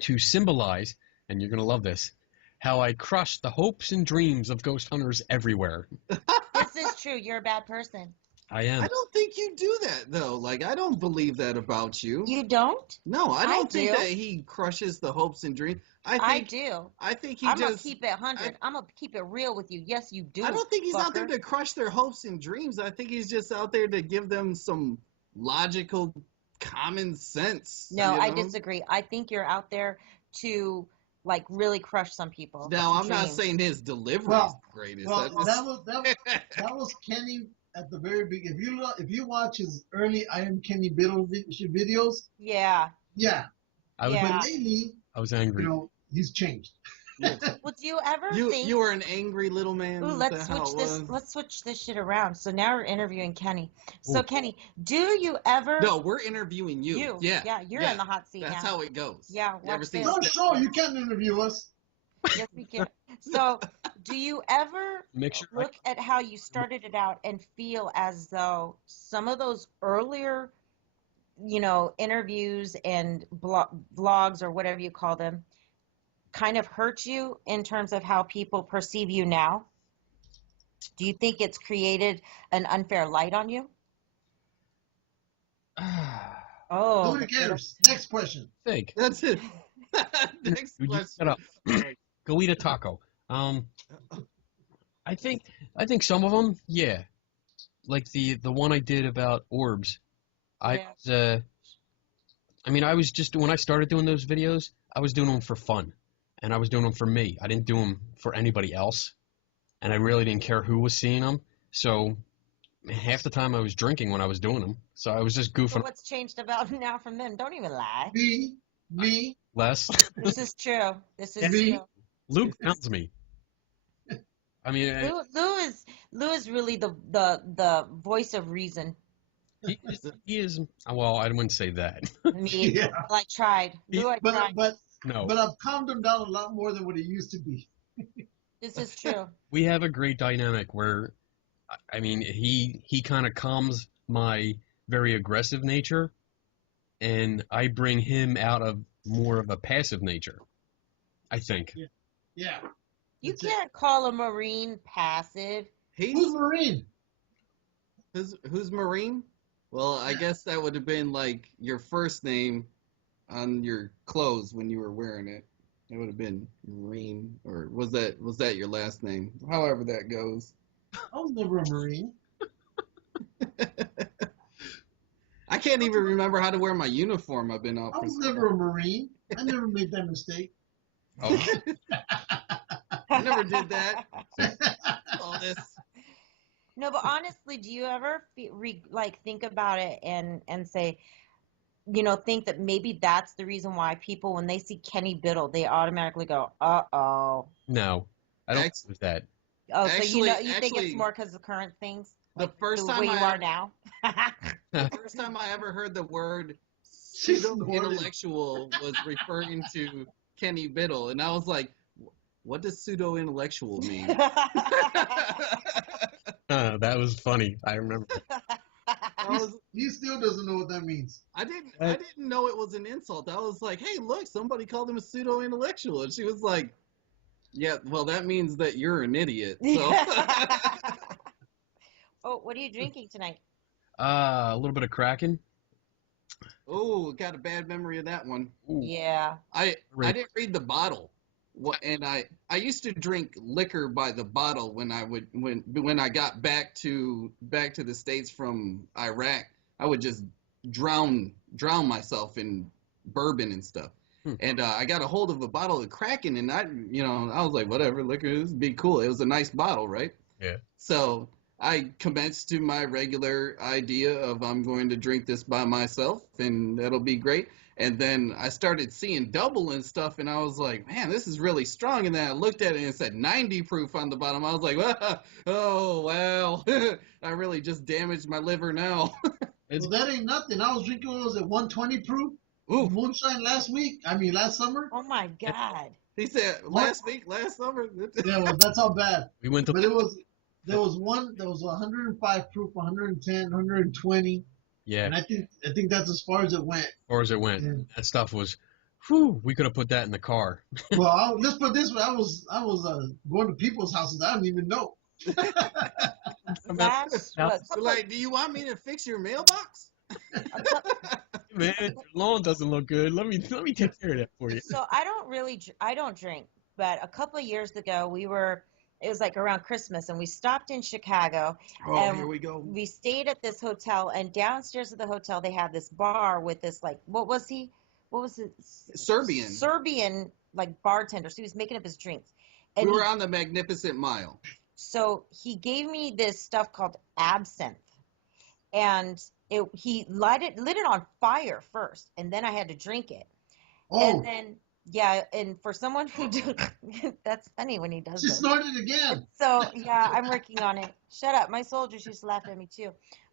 to symbolize, and you're gonna love this, how I crushed the hopes and dreams of ghost hunters everywhere. This is true. You're a bad person. I am. I don't think you do that though. Like I don't believe that about you. You don't? No, I don't think do. that he crushes the hopes and dreams. I I think do. I think he I'm going to just keep it 100. I'm going to keep it real with you. Yes, you do. I don't think he's out there fucker. to crush their hopes and dreams. I think he's just out there to give them some logical common sense. No, you I know? disagree. I think you're out there to like really crush some people. Now, I'm not dreams. saying his delivery is Well, the greatest. Well, I just- that was Kenny at the very beginning. If you watch his early I Am Kenny videos, Yeah. yeah. I was, Yeah. But lately, I was angry. he's changed. Well, do you ever you think? you were an angry little man. Ooh, Is let's that how switch it this. was? Let's switch this shit around. So now we're interviewing Kenny. So Ooh. Kenny, do you ever? No, we're interviewing you. You. Yeah. You're yeah. in the hot seat That's now. how it goes. Yeah, You ever watch seen this. No, sure, you can interview us. Yes, we can. So, do you ever Make sure look at how you started it out and feel as though some of those earlier, interviews and vlogs or whatever you call them, kind of hurt you in terms of how people perceive you now? Do you think it's created an unfair light on you? Oh, Nobody cares. Next question. think. That's it. Next Dude, you question. shut up. Go eat a taco. I think some of them, yeah. Like the one I did about orbs. I was just when I started doing those videos, I was doing them for fun, and I was doing them for me. I didn't do them for anybody else, and I really didn't care who was seeing them. So half the time I was drinking when I was doing them, so I was just So goofing what's changed about now from then? Don't even lie. Me, less. This is true. This is Me? true. Luke pounds me. I mean, Lou is really the voice of reason. he is. Well, I wouldn't say that. Me, Yeah. I tried. Lou, I tried. But No, I've calmed him down a lot more than what he used to be. This is true. we have a great dynamic where, I mean, he kind of calms my very aggressive nature, and I bring him out of more of a passive nature, I think. Yeah. You That's it. can't call a Marine passive. Who's Marine? Who's Marine? Well, I guess that would have been like your first name on your clothes when you were wearing it. It would have been Marine, or was that your last name? However that goes. I was never a Marine. I can't even remember how to wear my uniform. I've been out. I was never a Marine. I never made that mistake. Oh, I never did that. All this. No, but honestly, do you ever think about it and say, think that maybe that's the reason why people, when they see Kenny Biddle, they automatically go, uh-oh. no, I don't think that. Oh, Actually- so you think it's more because of current things? The Like first the time way you I- are now? The first time I ever heard the word She's pseudo-intellectual was referring to Kenny Biddle, and I was like, what does pseudo-intellectual mean? That was funny. I remember. He still doesn't know what that means. I didn't know it was an insult. I was like, hey, look, somebody called him a pseudo-intellectual. And she was like, yeah, well, that means that you're an idiot. So. Oh, what are you drinking tonight? A little bit of Kraken. Oh, got a bad memory of that one. Ooh. Yeah. I didn't read the bottle. And I used to drink liquor by the bottle when I got back to the States from Iraq. I would just drown myself in bourbon and stuff. And I got a hold of a bottle of Kraken, and I was like, whatever, liquor, this would be cool. It was a nice bottle, right? Yeah. So I commenced to my regular idea of I'm going to drink this by myself, and that'll be great. And then I started seeing double and stuff, and I was like, man, this is really strong. And then I looked at it, and it said 90 proof on the bottom. I was like, oh, wow. I really just damaged my liver now. Well, that ain't nothing. I was drinking, what was it, 120 proof? Ooh. Moonshine last summer. Oh, my God. He said last summer. Yeah, well, that's how bad. We went to. But there was one that was 105 proof, 110, 120. Yeah. And I think that's as far as it went. As far as it went, Yeah. that stuff was. Whew, we could have put that in the car. Well, let's put it this way. I was going to people's houses. I didn't even know. That's what, So, like, do you want me to fix your mailbox? Man, your lawn doesn't look good. Let me take care of that for you. So I don't drink, but a couple of years ago it was like around Christmas, and we stopped in Chicago. Oh, and here we go. We stayed at this hotel, and downstairs of the hotel they had this bar with this, like, what was it? Serbian, like, bartender. So he was making up his drinks. And We were on the Magnificent Mile. So he gave me this stuff called absinthe, and he lit it on fire first, and then I had to drink it. Oh, And then, yeah, and for someone who that's funny when he does she this. snorted again. So, yeah, I'm working on it. Shut up. My soldiers used to laugh at me, too.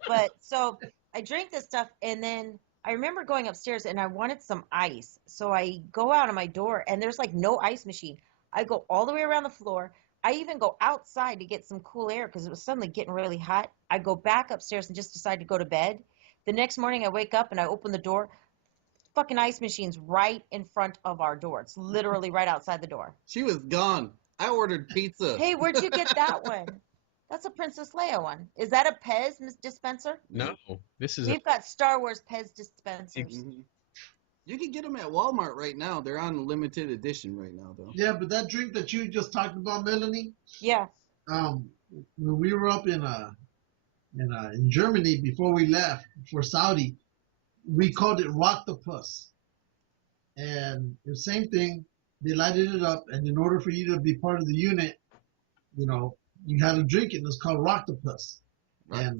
But, so, I drank this stuff, and then I remember going upstairs, and I wanted some ice. So I go out of my door, and there's, like, no ice machine. I go all the way around the floor. I even go outside to get some cool air because it was suddenly getting really hot. I go back upstairs and just decide to go to bed. The next morning, I wake up, and I open the door. Fucking ice machine's right in front of our door. It's literally right outside the door. She was gone. I ordered pizza. Hey, where'd you get that one? That's a Princess Leia one. Is that a Pez dispenser? No, this is. We've got Star Wars Pez dispensers. Mhm. You can get them at Walmart right now. They're on limited edition right now, though. Yeah, but that drink that you just talked about, Melanie, Yeah. when we were up in Germany before we left for Saudi, we called it Rocktopus. And the same thing, they lighted it up, and in order for you to be part of the unit, you had to drink it, and it's called Rocktopus. Right.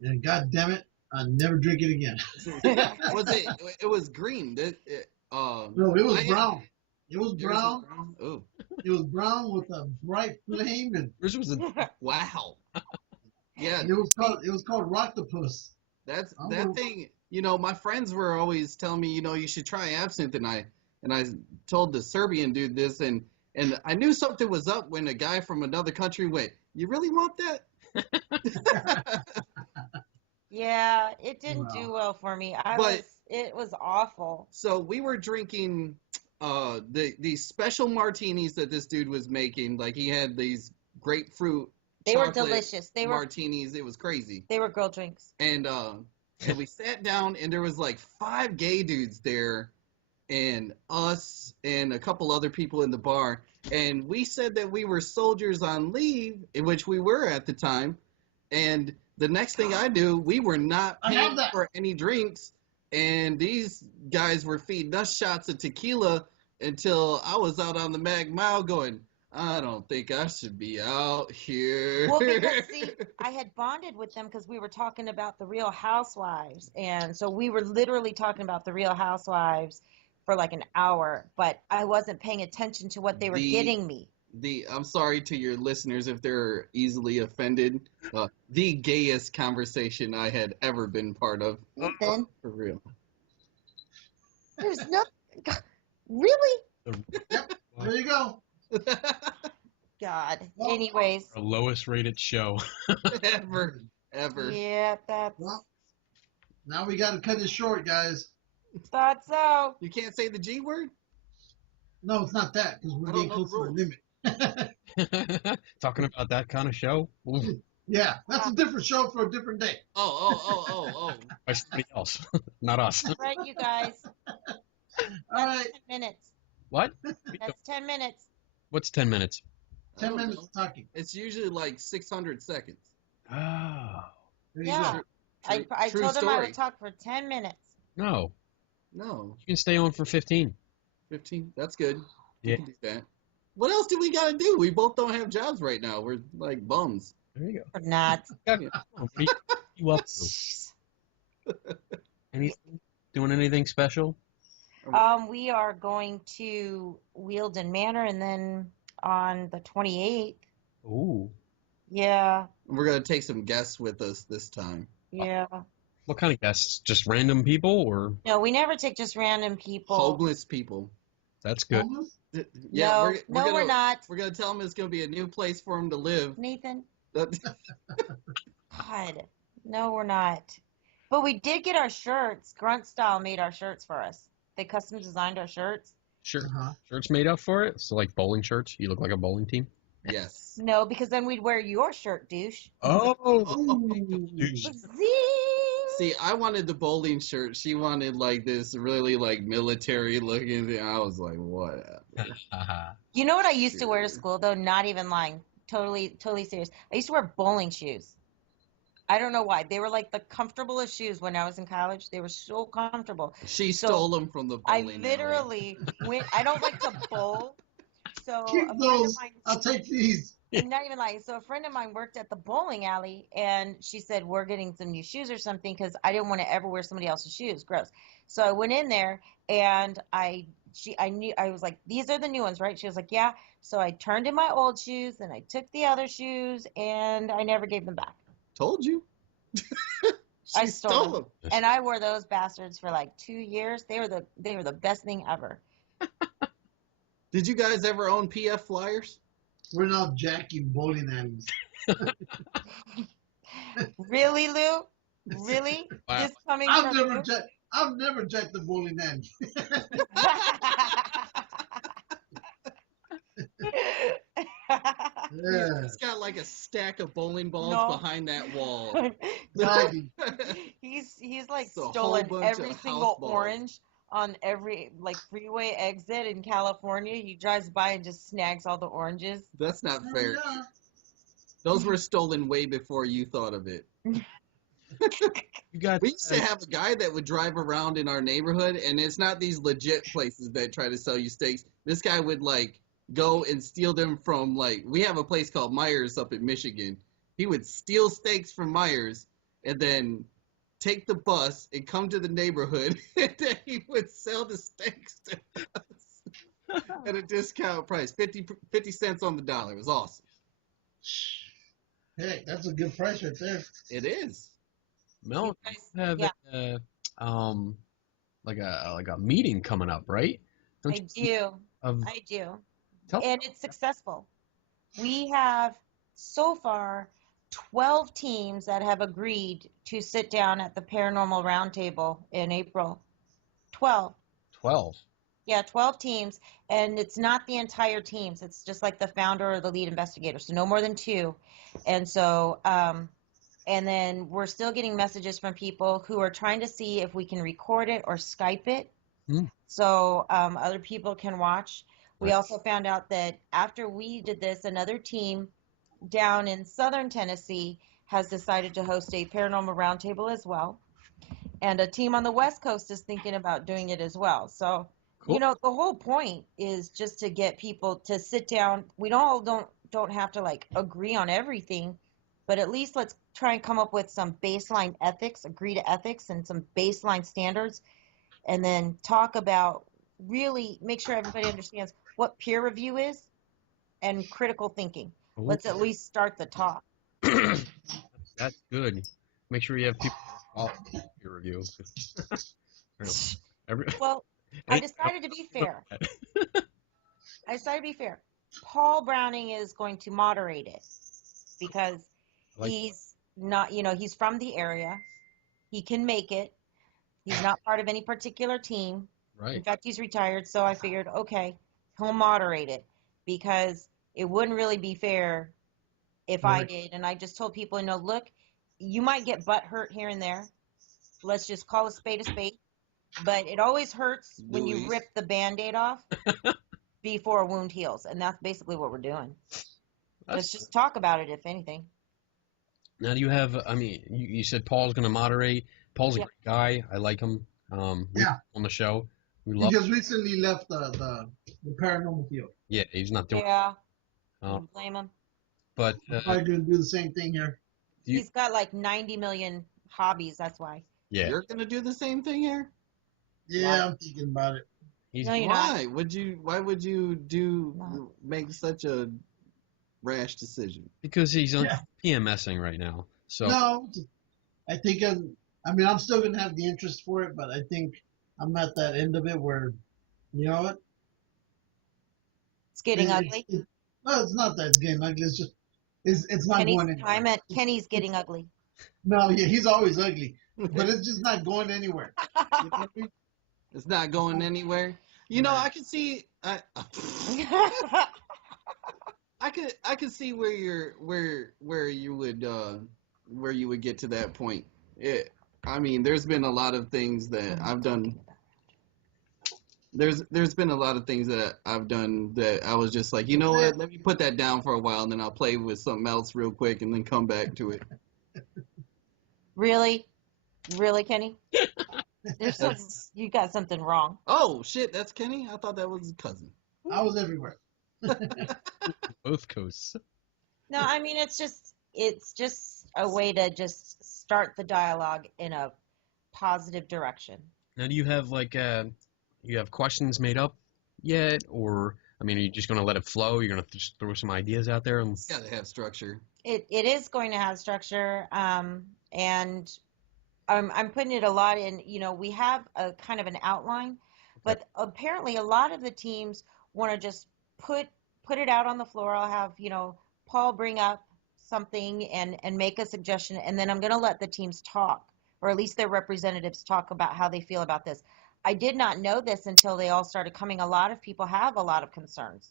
And God damn it, I never drink it again. It was green. No, it was brown. It was Yours was brown. brown? Oh. It was brown with a bright flame, and Yours was a Wow. Yeah, it was called Rocktopus. that's I'm that gonna- thing. My friends were always telling me, you should try absinthe, and I told the Serbian dude this, and I knew something was up when a guy from another country went, "You really want that?" Yeah, it didn't Wow. do well for me. But- It was awful. So we were drinking these special martinis that this dude was making. Like he had these grapefruit They were chocolate delicious. They were martinis. It was crazy. girl drinks. And we sat down, and there was like 5 gay dudes there, and us and a couple other people in the bar. And we said that we were soldiers on leave, in which we were at the time. And the next thing I knew, we were not I have paying that. for any drinks. And these guys were feeding us shots of tequila until I was out on the Mag Mile going, I don't think I should be out here. Well, because see, I had bonded with them because we were talking about the Real Housewives, and so we were literally talking about the Real Housewives for like an hour, but I wasn't paying attention to what they were getting me. I'm sorry to your listeners if they're easily offended. The gayest conversation I had ever been part of. Ethan, For real. there's nothing. Really? There you go. God. Well, Anyways, our lowest rated show. Ever. yeah, that's Well, now we got to cut it short, guys. thought so. You can't say the G word? No, it's not that because we're I don't getting know close to the the limit. Talking about that kind of show? Ooh, Yeah, that's a different show for a different day. Oh. by somebody else, not us. Right, you guys. All right, 10 minutes. What? That's 10 minutes. What's 10 minutes? I 10 don't minutes know. talking. It's usually like 600 seconds. Oh. There you Yeah. go. I True told him I story. would talk for 10 minutes. No, No, you can stay on for 15. 15. That's good. Yeah. You can do that. What else do we got to do? We both don't have jobs right now. We're like bums. There you Or not. go. What are you up to? Anything? Doing anything special? We are going to Wheeldon Manor, and then on the 28th. Ooh. Yeah. We're going to take some guests with us this time. Yeah. What kind of guests? Just random people, or No, we never take just random people. Homeless people. that's good. Homeless? Yeah, no, we're no, gonna, we're not. We're going to tell them it's going to be a new place for them to live. Nathan. God. No, we're not. But we did get our shirts. Grunt Style made our shirts for us. They custom designed our shirts. Sure. Uh-huh. Shirts made up for it. So like bowling shirts. You look like a bowling team. Yes. No, because then we'd wear your shirt, douche. Oh. Zing! See, I wanted the bowling shirt. She wanted like this really like military looking thing. I was like, what? You know what I used to wear to school, though? Not even lying. Totally serious. I used to wear bowling shoes. I don't know why. They were like the comfortablest shoes when I was in college. They were so comfortable. She So, stole them from the I bowling alley. literally went. I don't like to bowl. So Keep a friend of those. mine, I'll take these. I'm not even lying. So a friend of mine worked at the bowling alley, and she said, we're getting some new shoes or something, because I didn't want to ever wear somebody else's shoes. Gross. So I went in there, and I was like, these are the new ones, right? She was like, yeah. So I turned in my old shoes, and I took the other shoes, and I never gave them back. Told you. I She stole stole them. And I wore those bastards for like 2 years. They were the best thing ever. Did you guys ever own PF Flyers? We're not jacking bowling alleys. Really, Lou? Really? Wow. This coming I've from never you? jacked the bowling alley. Yeah. He's got like a stack of bowling balls No. behind that wall. Bragging. He's like It's a whole stolen bunch every of single house balls. orange on every like freeway exit in California. He drives by and just snags all the oranges. That's not fair. Yeah. Those were stolen way before you thought of it. You got We used to have a guy that would drive around in our neighborhood, and it's not these legit places that try to sell you steaks. This guy would like go and steal them from like, we have a place called Myers up in Michigan. He would steal steaks from Myers and then take the bus and come to the neighborhood, and then he would sell the steaks to us. at a discount price, 50 cents on the dollar. It was awesome. Heck, that's a good price right there. It is. Mel, You guys- you have yeah. like a meeting coming up, right? Don't I you- do. Of, I do. tell- And it's successful. We have so far 12 teams that have agreed to sit down at the Paranormal Roundtable in April. 12. 12. Yeah, 12 teams, and it's not the entire teams. It's just like the founder or the lead investigator, so no more than 2. And so, and then we're still getting messages from people who are trying to see if we can record it or Skype it, so other people can watch. We Right. also found out that after we did this, another team down in southern Tennessee has decided to host a paranormal roundtable as well. And a team on the West Coast is thinking about doing it as well. So, Cool. you know, the whole point is just to get people to sit down. We don't have to like agree on everything, but at least let's try and come up with some baseline ethics, agree to ethics and some baseline standards, and then talk about really make sure everybody understands what peer review is and critical thinking. Ooh. Let's at least start the talk. That's good. Make sure you have people follow your review. Well, I decided to be fair. Paul Browning is going to moderate it because he's not, you know, he's from the area. He can make it. He's not part of any particular team. Right. In fact, he's retired. So I figured, okay, he'll moderate it because it wouldn't really be fair if I did. And I just told people, you know, look, you might get butt hurt here and there. Let's just call a spade a spade. But it always hurts when you rip the Band-Aid off before a wound heals. And that's basically what we're doing. Let's just talk about it, if anything. Now, do you have, I mean, you said Paul's going to moderate. Paul's a great guy. I like him. On the show. We love He just recently left the paranormal field. Yeah, he's not doing Yeah. Don't blame him. But probably going to do the same thing here. He's got like 90 million hobbies. That's why. Yeah. You're going to do the same thing here? Yeah, I'm thinking about it. No, you're why? not. Why would you make such a rash decision? Because he's on PMSing right now. So no, I think I'm still going to have the interest for it, but I think I'm at that end of it where, you know what? It's getting ugly. No, it's not that it's getting ugly. It's just it's not going anywhere. I meant Kenny's getting ugly. No, yeah, he's always ugly, but it's just not going anywhere. It's not going anywhere. You know, I can see. I could see where you would get to that point. I mean, there's been a lot of things that I've done. There's been a lot of things that I've done that I was just like, you know what? Let me put that down for a while, and then I'll play with something else real quick, and then come back to it. Really, Kenny? You got something wrong. Oh shit, that's Kenny. I thought that was his cousin. I was everywhere. Both coasts. No, I mean it's just a way to just start the dialogue in a positive direction. Now, do you have you have questions made up yet, or I mean, are you just going to let it flow? You're going to just throw some ideas out there and Gotta have structure. It is going to have structure, and I'm putting it a lot in. You know, we have a kind of an outline, but apparently a lot of the teams want to just put it out on the floor. I'll have Paul bring up something and make a suggestion, and then I'm going to let the teams talk, or at least their representatives talk about how they feel about this. I did not know this until they all started coming. A lot of people have a lot of concerns,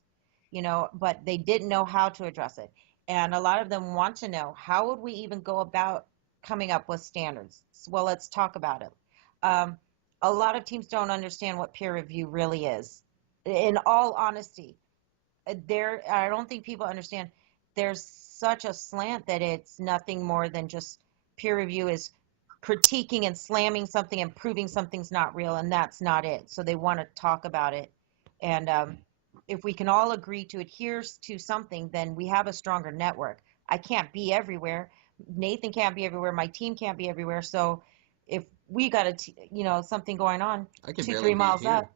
but they didn't know how to address it. And a lot of them want to know, how would we even go about coming up with standards? Well, let's talk about it. A lot of teams don't understand what peer review really is. In all honesty, I don't think people understand. There's such a slant that it's nothing more than just peer review is critiquing and slamming something and proving something's not real, and that's not it. So they want to talk about it. And if we can all agree to adhere to something, then we have a stronger network. I can't be everywhere. Nathan can't be everywhere. My team can't be everywhere. So if we got something going on 2-3 miles up,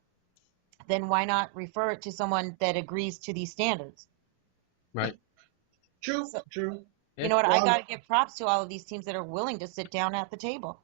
then why not refer it to someone that agrees to these standards? Right. True. So- True. You know what? I Well, got to give props to all of these teams that are willing to sit down at the table.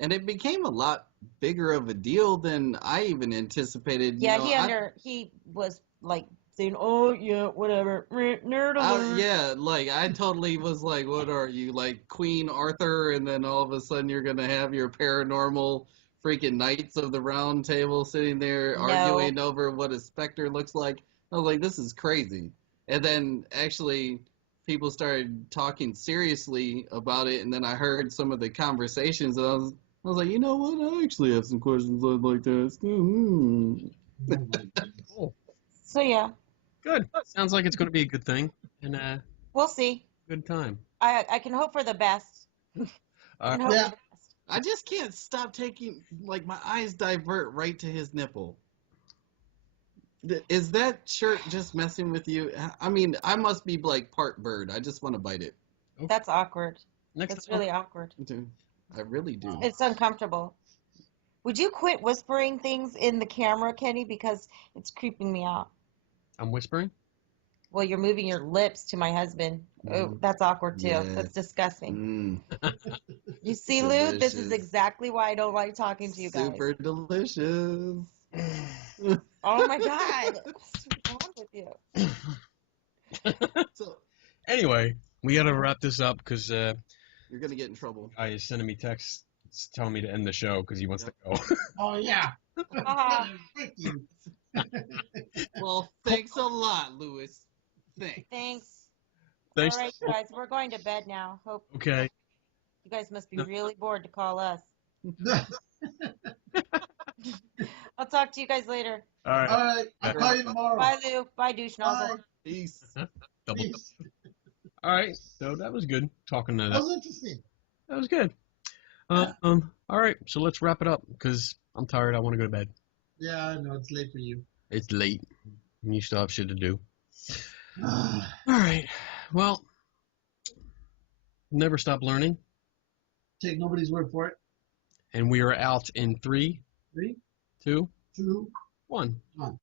And it became a lot bigger of a deal than I even anticipated. Yeah, You know, he was like saying, "Oh yeah, whatever, nerd alert." yeah, like I totally was like, what are you, like Queen Arthur? And then all of a sudden you're gonna have your paranormal freaking Knights of the Round Table sitting there No. arguing over what a specter looks like. I was like, this is crazy. And then actually people started talking seriously about it, and then I heard some of the conversations, and I was like, you know what? I actually have some questions I'd like to ask. Cool. So yeah, Good. Sounds like it's going to be a good thing and we'll see. good time. I can hope for the best. I can hope Yeah. for the best. I just can't stop taking, like, my eyes divert right to his nipple. Is that shirt just messing with you? I mean, I must be, like, part bird. I just want to bite it. That's awkward. Next That's time. really awkward. I really do. It's uncomfortable. Would you quit whispering things in the camera, Kenny? Because it's creeping me out. I'm whispering. Well, you're moving your lips to my husband. Oh, that's awkward too. Yeah. That's disgusting. Mm, You see, Lou, this is delicious. exactly why I don't like talking to you guys. Super delicious. Oh my God. What's wrong with you? So, Anyway, we got to wrap this up because you're going to get in trouble. guy is sending me texts telling me to end the show because he wants to go. Oh yeah. Thank you. Well, thanks a lot, Louis. Thanks. Thanks. Thanks. All right, guys, we're going to bed now. Hope Okay. you guys must be really bored to call us. I'll talk to you guys later. All right. All right. I'll call you tomorrow. Bye, Lou. Bye, douche Bye. nozzle. Peace. Double. Peace. All right. So that was good talking to That that. was interesting. That was good. All right. So let's wrap it up because I'm tired. I want to go to bed. Yeah, I know it's late for you. It's late. And you still have shit to do. All right. Well, never stop learning. Take nobody's word for it. And we are out in 3, 3, 2, 2, 1. 1.